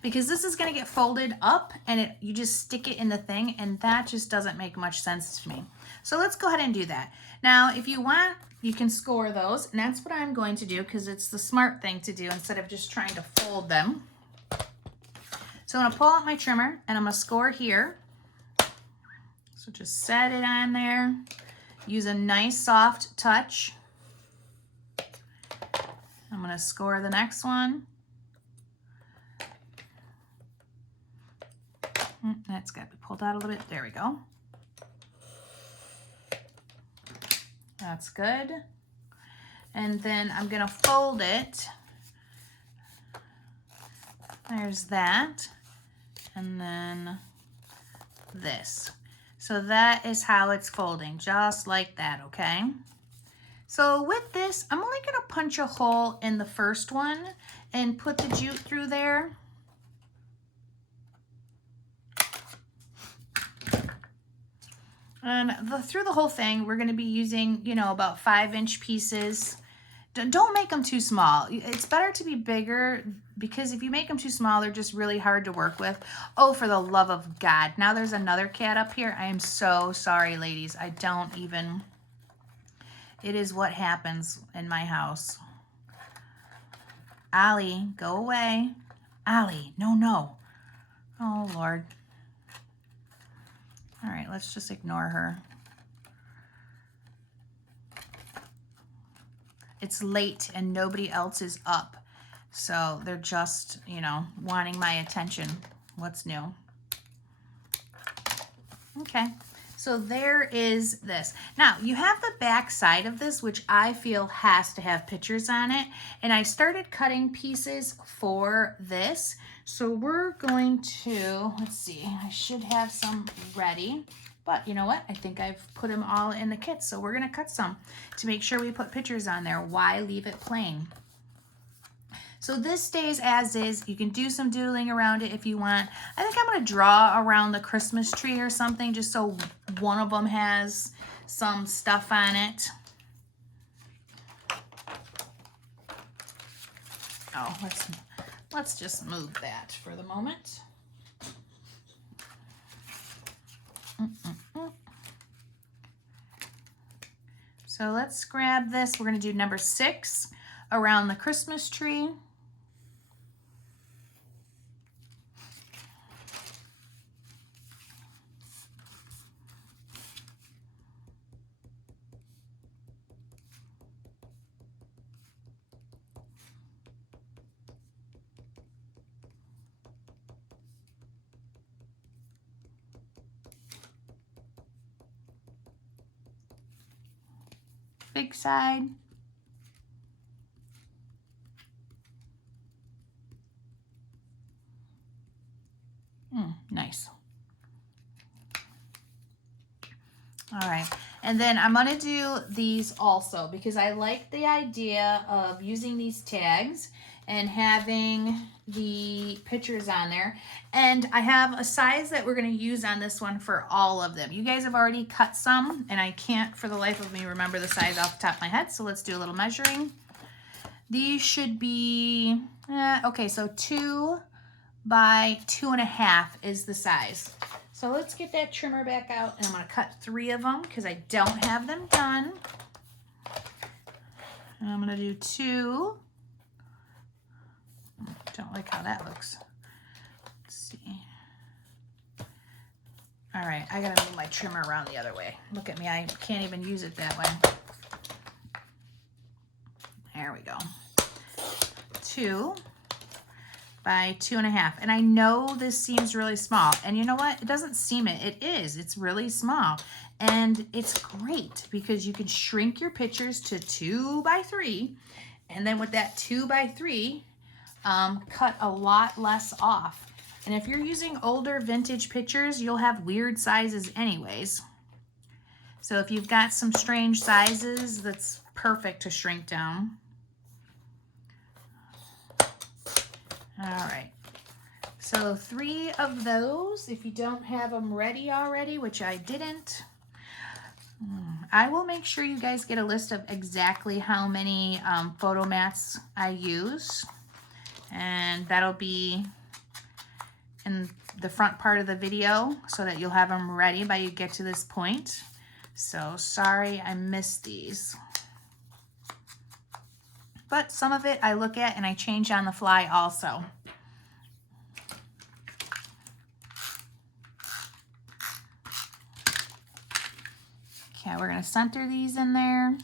Because this is gonna get folded up and you just stick it in the thing, and that just doesn't make much sense to me. So let's go ahead and do that. Now, if you want, you can score those, and that's what I'm going to do because it's the smart thing to do instead of just trying to fold them. So I'm gonna pull out my trimmer and I'm gonna score here. So just set it on there. Use a nice soft touch. I'm gonna score the next one. That's got to be pulled out a little bit. There we go. That's good. And then I'm gonna fold it. There's that. And then this. So that is how it's folding, just like that, okay? So with this, I'm only gonna punch a hole in the first one and put the jute through there. And through the whole thing, we're gonna be using, you know, about 5-inch pieces. Don't make them too small. It's better to be bigger because if you make them too small, they're just really hard to work with. Oh, for the love of God. Now there's another cat up here. I am so sorry, ladies. I don't even... It is what happens in my house. Ollie, go away. Ollie, no, no. Oh, Lord. All right, let's just ignore her. It's late and nobody else is up. So they're just, you know, wanting my attention. What's new? Okay, so there is this. Now, you have the back side of this, which I feel has to have pictures on it. And I started cutting pieces for this. So we're going to, let's see, I should have some ready. But you know what? I think I've put them all in the kit. So we're going to cut some to make sure we put pictures on there. Why leave it plain? So this stays as is. You can do some doodling around it if you want. I think I'm going to draw around the Christmas tree or something just so one of them has some stuff on it. Oh, let's just move that for the moment. So let's grab this. We're going to do number 6 around the Christmas tree. Big side. Nice. All right, and then I'm gonna do these also because I like the idea of using these tags and having the pictures on there. And I have a size that we're gonna use on this one for all of them. You guys have already cut some, and I can't for the life of me remember the size off the top of my head, so let's do a little measuring. These should be, okay, so 2 by 2.5 is the size. So let's get that trimmer back out, and I'm going to cut 3 of them because I don't have them done. And I'm going to do 2. Don't like how that looks. Let's see. All right, I got to move my trimmer around the other way. Look at me, I can't even use it that way. There we go. 2 by 2.5. And I know this seems really small. And you know what? It doesn't seem it. It is. It's really small. And it's great because you can shrink your pictures to 2 by 3. And then with that 2 by 3, cut a lot less off. And if you're using older vintage pictures, you'll have weird sizes anyways. So if you've got some strange sizes, that's perfect to shrink down. All right. So 3 of those, if you don't have them ready already, which I didn't, I will make sure you guys get a list of exactly how many photo mats I use. And that'll be in the front part of the video so that you'll have them ready by you get to this point. So sorry I missed these. But some of it I look at and I change on the fly also. Okay, we're gonna center these in there.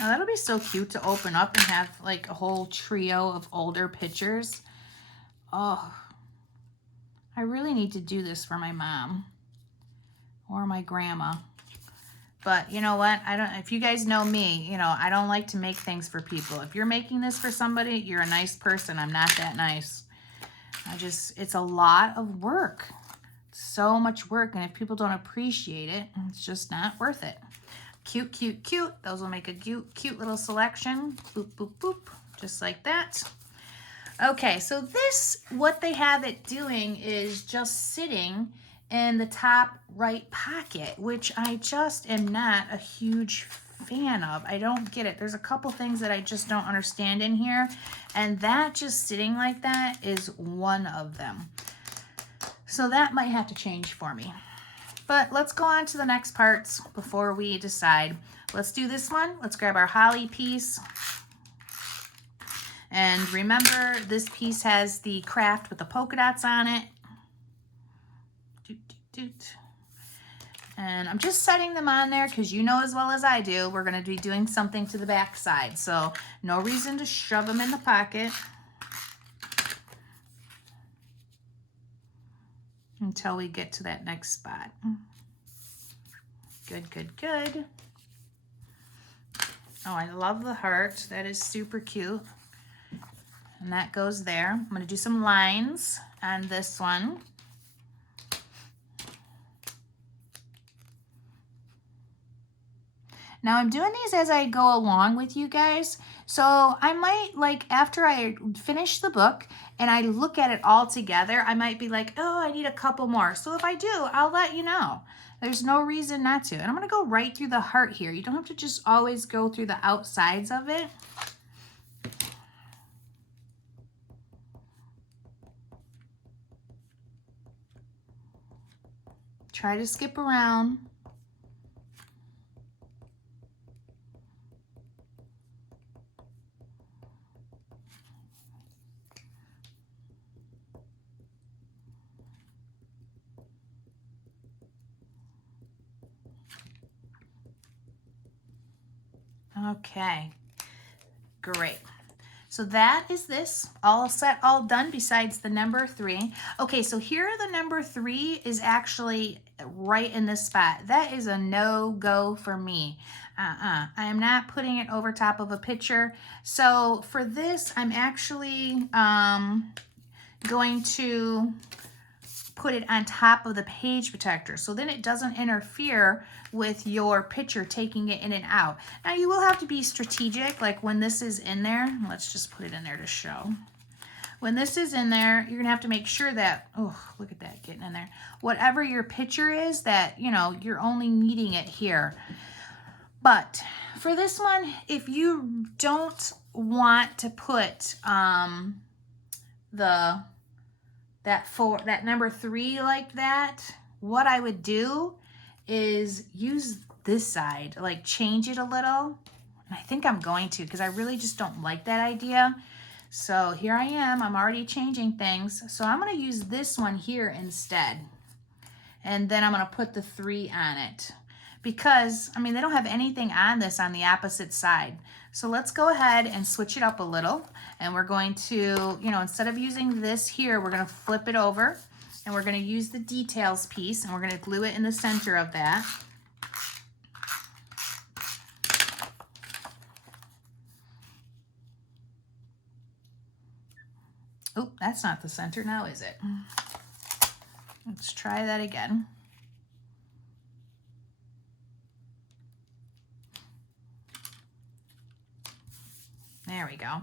Now that'll be so cute to open up and have like a whole trio of older pictures. Oh, I really need to do this for my mom or my grandma. But you know what? If you guys know me, you know, I don't like to make things for people. If you're making this for somebody, you're a nice person. I'm not that nice. It's a lot of work. So much work, and if people don't appreciate it, it's just not worth it. Cute, cute, cute. Those will make a cute, cute little selection. Boop, boop, boop, just like that. Okay, so this, what they have it doing is just sitting in the top right pocket, which I just am not a huge fan of. I don't get it. There's a couple things that I just don't understand in here, and that just sitting like that is one of them. So that might have to change for me. But let's go on to the next parts before we decide. Let's do this one. Let's grab our holly piece. And remember, this piece has the craft with the polka dots on it. Doot, doot, doot. And I'm just setting them on there because you know as well as I do, we're going to be doing something to the back side. So no reason to shove them in the pocket until we get to that next spot. Good, good, good. Oh, I love the heart. That is super cute. And that goes there. I'm going to do some lines on this one. Now I'm doing these as I go along with you guys. So I might, like, after I finish the book and I look at it all together, I might be like, oh, I need a couple more. So if I do, I'll let you know. There's no reason not to. And I'm going to go right through the heart here. You don't have to just always go through the outsides of it. Try to skip around. Okay, great. So that is this, all set, all done besides the number 3. Okay, so here the number 3 is actually right in this spot. That is a no-go for me. I am not putting it over top of a picture. So for this, I'm actually going to put it on top of the page protector so then it doesn't interfere with your picture taking it in and out. Now you will have to be strategic, like when this is in there, let's just put it in there to show. When this is in there, you're gonna have to make sure that, oh, look at that getting in there. Whatever your picture is, that, you know, you're only needing it here. But for this one, if you don't want to put that number 3 like that, what I would do is use this side, like change it a little. And I think I'm going to, because I really just don't like that idea. So here I am, I'm already changing things. So I'm going to use this one here instead. And then I'm going to put the 3 on it. Because, I mean, they don't have anything on this on the opposite side. So let's go ahead and switch it up a little. And we're going to, you know, instead of using this here, we're going to flip it over. And we're going to use the details piece. And we're going to glue it in the center of that. Oh, that's not the center now, is it? Let's try that again. There we go.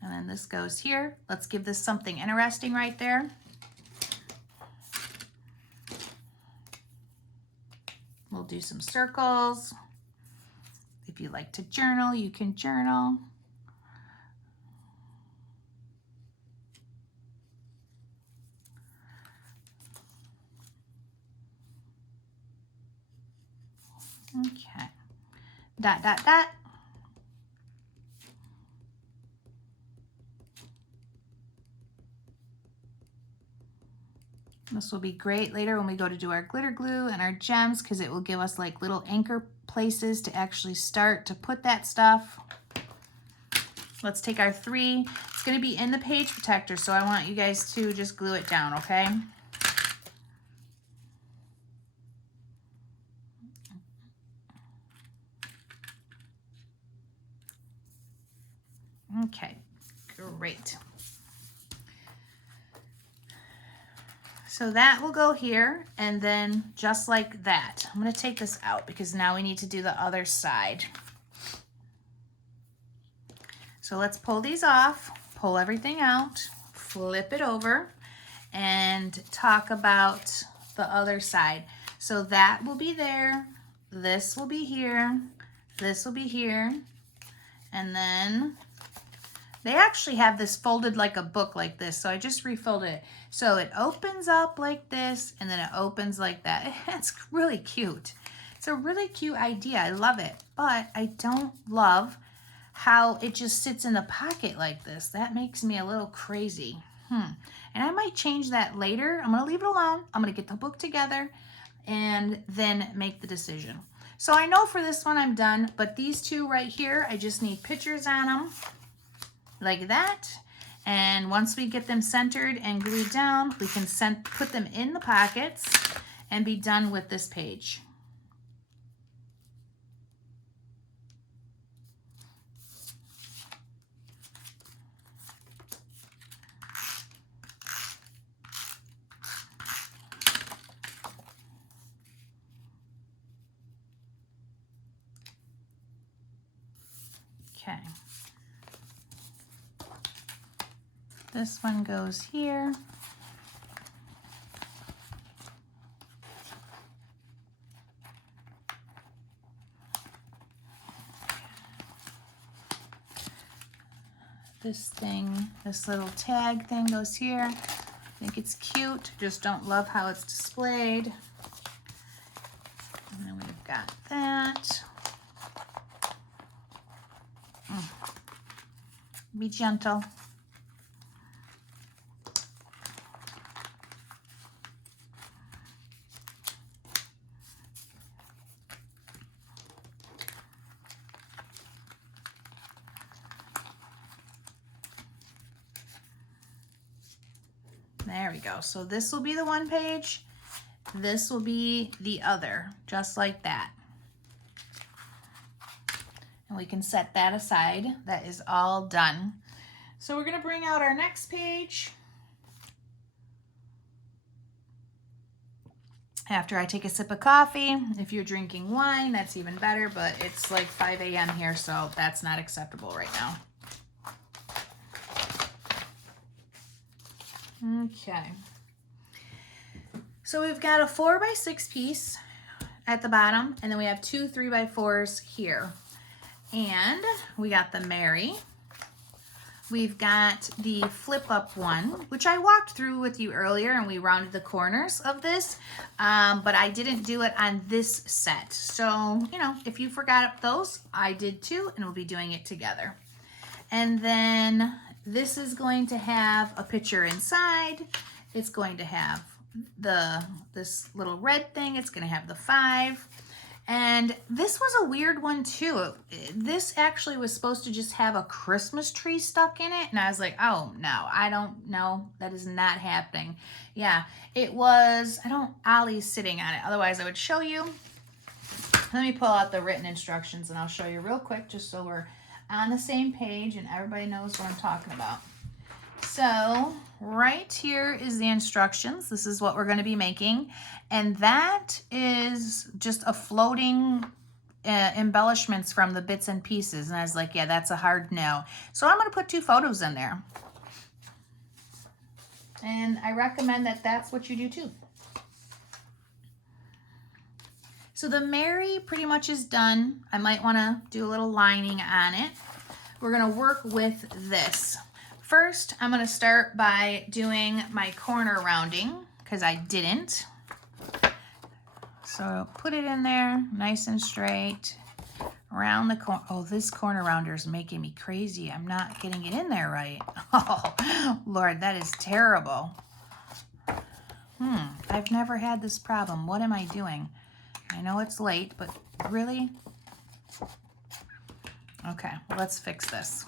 And then this goes here. Let's give this something interesting right there. We'll do some circles. If you like to journal, you can journal. Okay. Dot, dot, dot. This will be great later when we go to do our glitter glue and our gems, because it will give us like little anchor places to actually start to put that stuff. Let's take our 3. It's going to be in the page protector, so I want you guys to just glue it down, okay? Okay, great. So that will go here, and then just like that. I'm going to take this out because now we need to do the other side. So let's pull these off, pull everything out, flip it over, and talk about the other side. So that will be there, this will be here, this will be here, and then they actually have this folded like a book like this, so I just refolded it. So it opens up like this, and then it opens like that. It's really cute. It's a really cute idea. I love it, but I don't love how it just sits in the pocket like this. That makes me a little crazy. And I might change that later. I'm gonna leave it alone. I'm gonna get the book together and then make the decision. So I know for this one I'm done, but these two right here, I just need pictures on them like that. And once we get them centered and glued down, we can put them in the pockets and be done with this page. Okay. This one goes here. This thing, this little tag thing goes here. I think it's cute, just don't love how it's displayed. And then we've got that. Be gentle. There we go. So this will be the one page. This will be the other, just like that. And we can set that aside. That is all done. So we're going to bring out our next page. After I take a sip of coffee. If you're drinking wine, that's even better, but it's like 5 a.m. here, so that's not acceptable right now. Okay. So we've got a 4x6 piece at the bottom, and then we have 2 3x4s here. And we got the Mary. We've got the flip up one, which I walked through with you earlier, and we rounded the corners of this, but I didn't do it on this set. So, you know, if you forgot those, I did too, and we'll be doing it together. And then this is going to have a picture inside. It's going to have this little red thing. It's going to have the 5. And this was a weird one too. This actually was supposed to just have a Christmas tree stuck in it. And I was like, oh no, I don't know. That is not happening. Yeah, it was, Ollie's sitting on it. Otherwise I would show you. Let me pull out the written instructions and I'll show you real quick, just so we're on the same page and everybody knows what I'm talking about. So right here is the instructions. This is what we're going to be making. And that is just a floating embellishments from the bits and pieces. And I was like, yeah, that's a hard no. So I'm going to put 2 photos in there. And I recommend that that's what you do too. So the Mary pretty much is done. I might want to do a little lining on it. We're going to work with this. First, I'm going to start by doing my corner rounding because I didn't. So put it in there nice and straight around the corner. Oh, this corner rounder is making me crazy. I'm not getting it in there right. Oh, Lord, that is terrible. I've never had this problem. What am I doing? I know it's late, but really? Okay, well, let's fix this.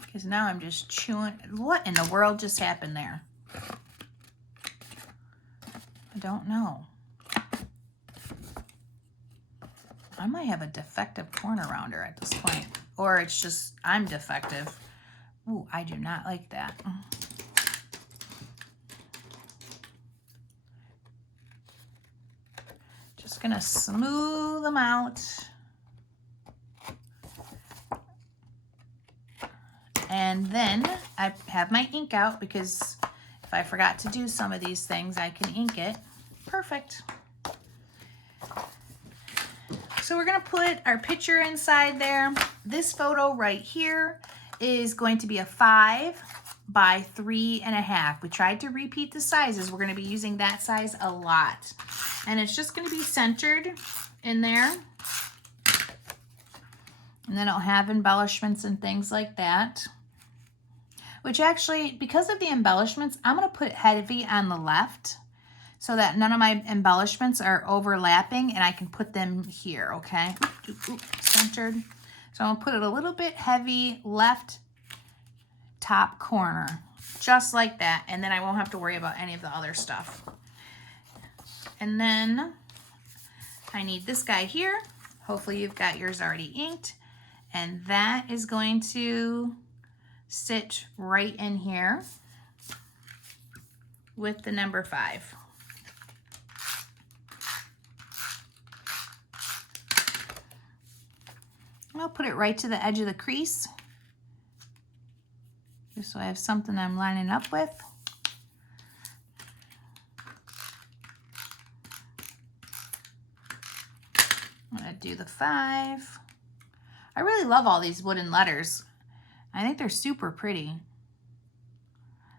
Because now I'm just chewing. What in the world just happened there? I don't know. I might have a defective corner rounder at this point. Or it's just, I'm defective. Ooh, I do not like that. Just gonna smooth them out. And then I have my ink out because if I forgot to do some of these things, I can ink it. Perfect. So we're gonna put our picture inside there. This photo right here is going to be a 5 by 3.5. We tried to repeat the sizes. We're gonna be using that size a lot. And it's just gonna be centered in there. And then it'll have embellishments and things like that. Which actually, because of the embellishments, I'm gonna put heavy on the left so that none of my embellishments are overlapping and I can put them here, okay? Centered. So I'm gonna put it a little bit heavy left top corner, just like that. And then I won't have to worry about any of the other stuff. And then I need this guy here. Hopefully you've got yours already inked. And that is going to sit right in here with the number 5. I'll put it right to the edge of the crease, just so I have something I'm lining up with. I'm gonna do the 5. I really love all these wooden letters. I think they're super pretty.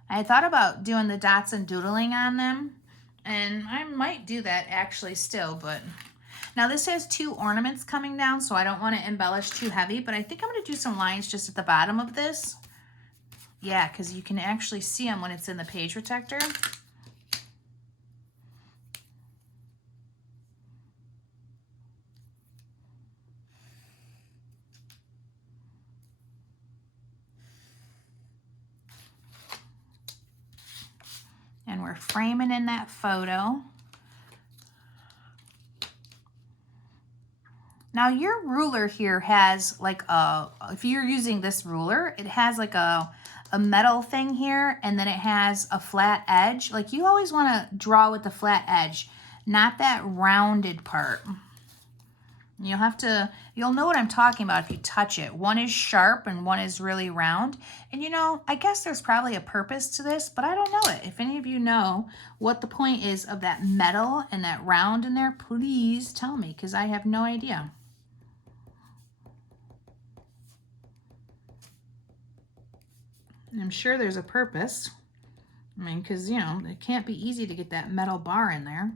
I thought about doing the dots and doodling on them, and I might do that actually still, but now this has 2 ornaments coming down, so I don't want to embellish too heavy, but I think I'm going to do some lines just at the bottom of this. Yeah, because you can actually see them when it's in the page protector. And we're framing in that photo. Now your ruler here has like a, if you're using this ruler, it has like a metal thing here, and then it has a flat edge. Like you always want to draw with the flat edge, not that rounded part. You'll have to, you'll know what I'm talking about if you touch it. One is sharp and one is really round. And you know, I guess there's probably a purpose to this, but I don't know it. If any of you know what the point is of that metal and that round in there, please tell me, because I have no idea. I'm sure there's a purpose. I mean, because, you know, it can't be easy to get that metal bar in there.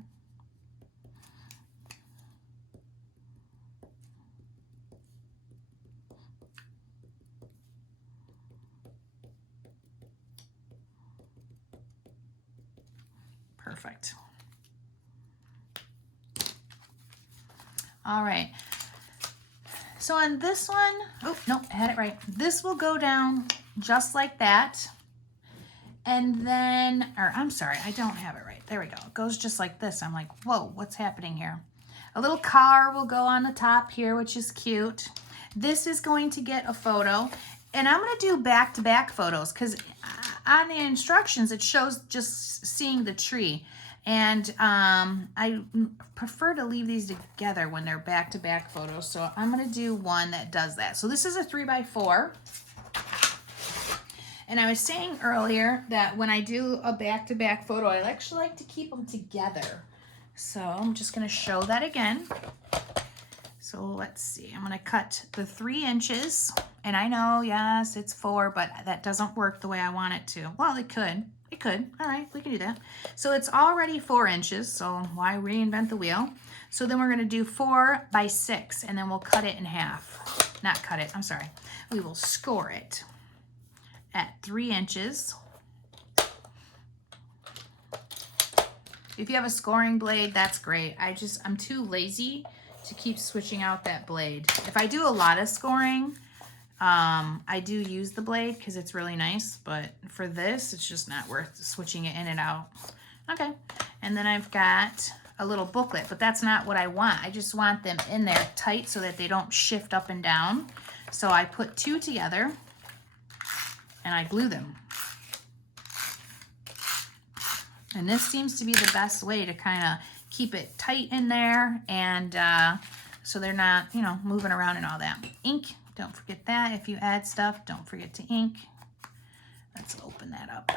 Perfect. All right. So on this one, oh, no, I had it right. This will go down just like that. And then, or I'm sorry, I don't have it right. There we go. It goes just like this. I'm like, whoa, what's happening here? A little car will go on the top here, which is cute. This is going to get a photo. And I'm going to do back-to-back photos because on the instructions, it shows just seeing the tree. And I prefer to leave these together when they're back-to-back photos. So I'm going to do one that does that. So this is a 3x4. And I was saying earlier that when I do a back-to-back photo, I actually like to keep them together. So I'm just going to show that again. So let's see, I'm going to cut the 3 inches. And I know, yes, it's 4, but that doesn't work the way I want it to. Well, it could. It could. All right, we can do that. So it's already 4 inches, so why reinvent the wheel? So then we're going to do 4 by 6, and then we'll cut it in half. Not cut it, I'm sorry. We will score it at 3 inches. If you have a scoring blade, that's great. I'm too lazy to keep switching out that blade. If I do a lot of scoring, I do use the blade because it's really nice, but for this, it's just not worth switching it in and out. Okay, and then I've got a little booklet, but that's not what I want. I just want them in there tight so that they don't shift up and down. So I put 2 together and I glue them. And this seems to be the best way to kind of keep it tight in there, and so they're not, you know, moving around and all that. Ink, don't forget that. If you add stuff, don't forget to ink. Let's open that up.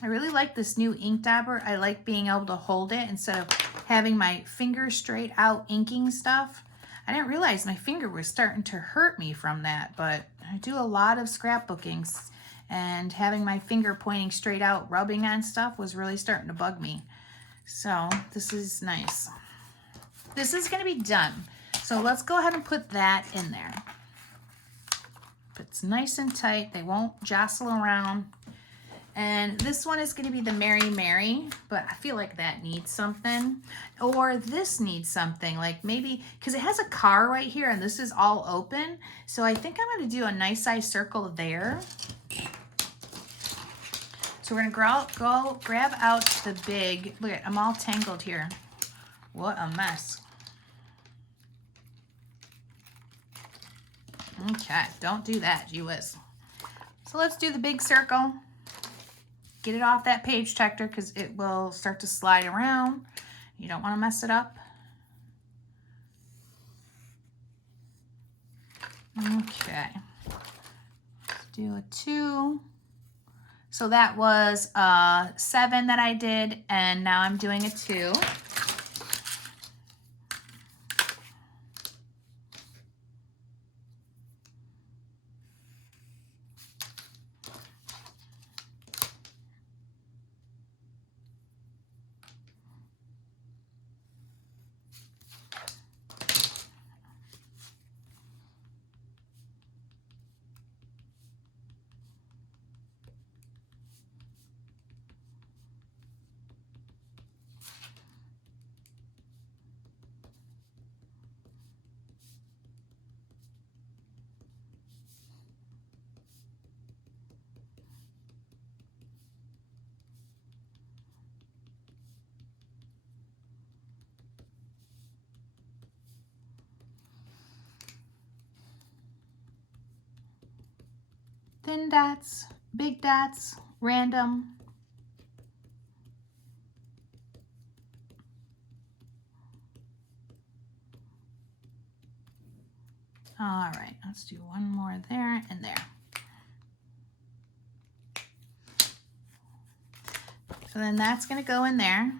I really like this new ink dabber. I like being able to hold it instead of having my finger straight out inking stuff. I didn't realize my finger was starting to hurt me from that, but I do a lot of scrapbookings, and having my finger pointing straight out, rubbing on stuff was really starting to bug me. So this is nice. This is going to be done. So let's go ahead and put that in there. It's nice and tight. They won't jostle around. And this one is going to be the Mary Mary, but I feel like that needs something. Or this needs something, like maybe, because it has a car right here and this is all open. So I think I'm going to do a nice size circle there. So we're going to go grab out the big, look at, I'm all tangled here. What a mess. Okay, don't do that, gee whiz. So let's do the big circle. Get it off that page protector because it will start to slide around. You don't want to mess it up. Okay. Let's do a 2. So that was 7 that I did, and now I'm doing a 2. Thin dots, big dots, random. All right, let's do one more there and there. So then that's going to go in there.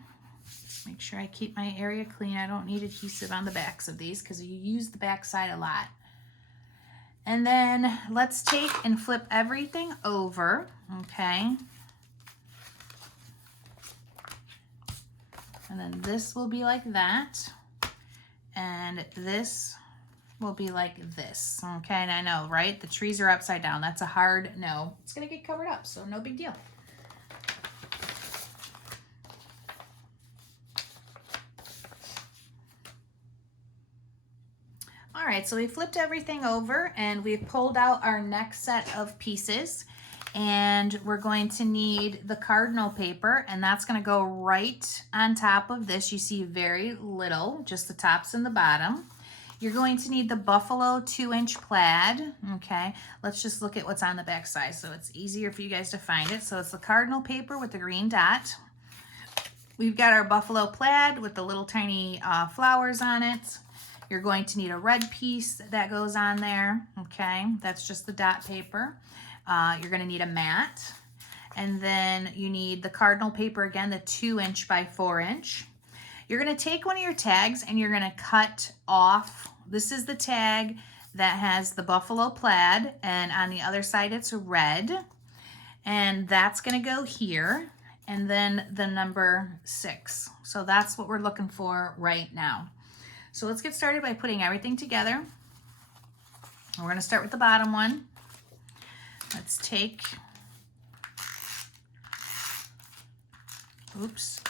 Make sure I keep my area clean. I don't need adhesive on the backs of these because you use the back side a lot. And then let's take and flip everything over, okay? And then this will be like that. And this will be like this, okay? And I know, right? The trees are upside down. That's a hard no. It's gonna get covered up, so no big deal. All right, so we flipped everything over and we've pulled out our next set of pieces, and we're going to need the cardinal paper, and that's going to go right on top of this. You see very little, just the tops and the bottom. You're going to need the Buffalo 2-inch plaid. Okay, let's just look at what's on the back side so it's easier for you guys to find it. So it's the cardinal paper with the green dot. We've got our Buffalo plaid with the little tiny flowers on it. You're going to need a red piece that goes on there. Okay, that's just the dot paper. You're going to need a mat. And then you need the cardinal paper again, the 2-inch by 4-inch. You're going to take one of your tags and you're going to cut off. This is the tag that has the Buffalo plaid, and on the other side it's red. And that's going to go here. And then the number 6. So that's what we're looking for right now. So let's get started by putting everything together. We're going to start with the bottom one. Let's take, oops,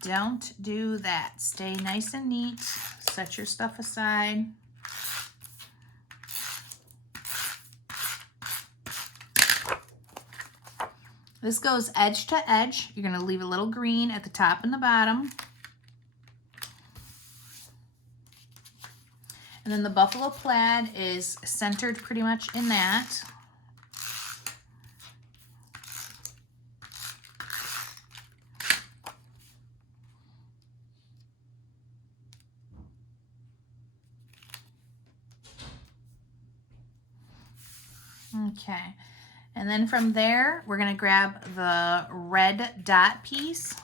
don't do that. Stay nice and neat. Set your stuff aside. This goes edge to edge. You're going to leave a little green at the top and the bottom. And then the Buffalo plaid is centered pretty much in that. Okay, and then from there, we're going to grab the red dot piece.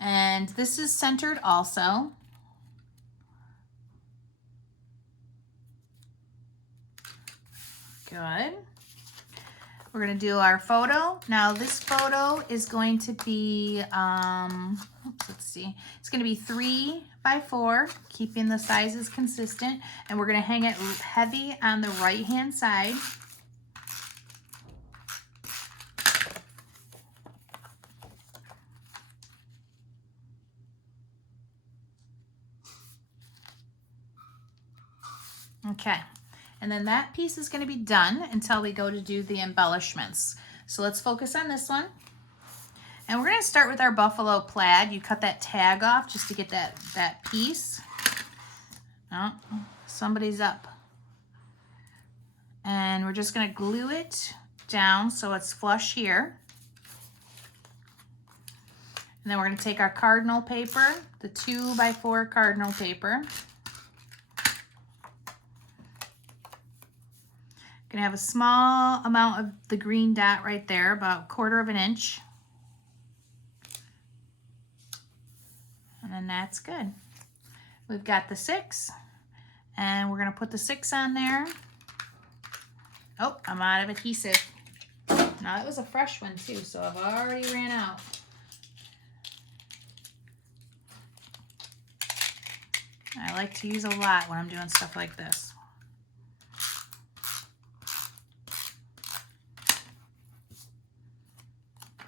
And this is centered also. Good. We're going to do our photo. Now this photo is going to be, let's see, it's going to be 3 by 4, keeping the sizes consistent. And we're going to hang it heavy on the right hand side. Okay, and then that piece is going to be done until we go to do the embellishments. So let's focus on this one. And we're going to start with our Buffalo plaid. You cut that tag off just to get that piece. Oh, somebody's up. And we're just going to glue it down so it's flush here. And then we're going to take our cardinal paper, the 2 by 4 cardinal paper. Gonna have a small amount of the green dot right there, about 1/4 of an inch. And then that's good. We've got the 6, and we're gonna put the 6 on there. Oh, I'm out of adhesive. Now that was a fresh one too, so I've already ran out. I like to use a lot when I'm doing stuff like this.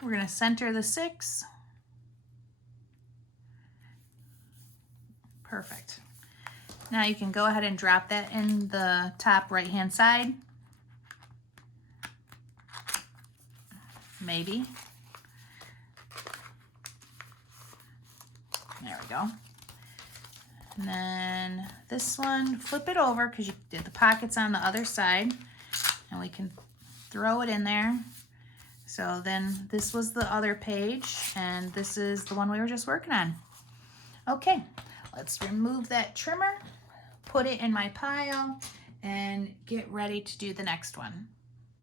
We're going to center the 6. Perfect. Now you can go ahead and drop that in the top right hand side. Maybe. There we go. And then this one, flip it over because you did the pockets on the other side. And we can throw it in there. So then this was the other page, and this is the one we were just working on. Okay, let's remove that trimmer, put it in my pile, and get ready to do the next one.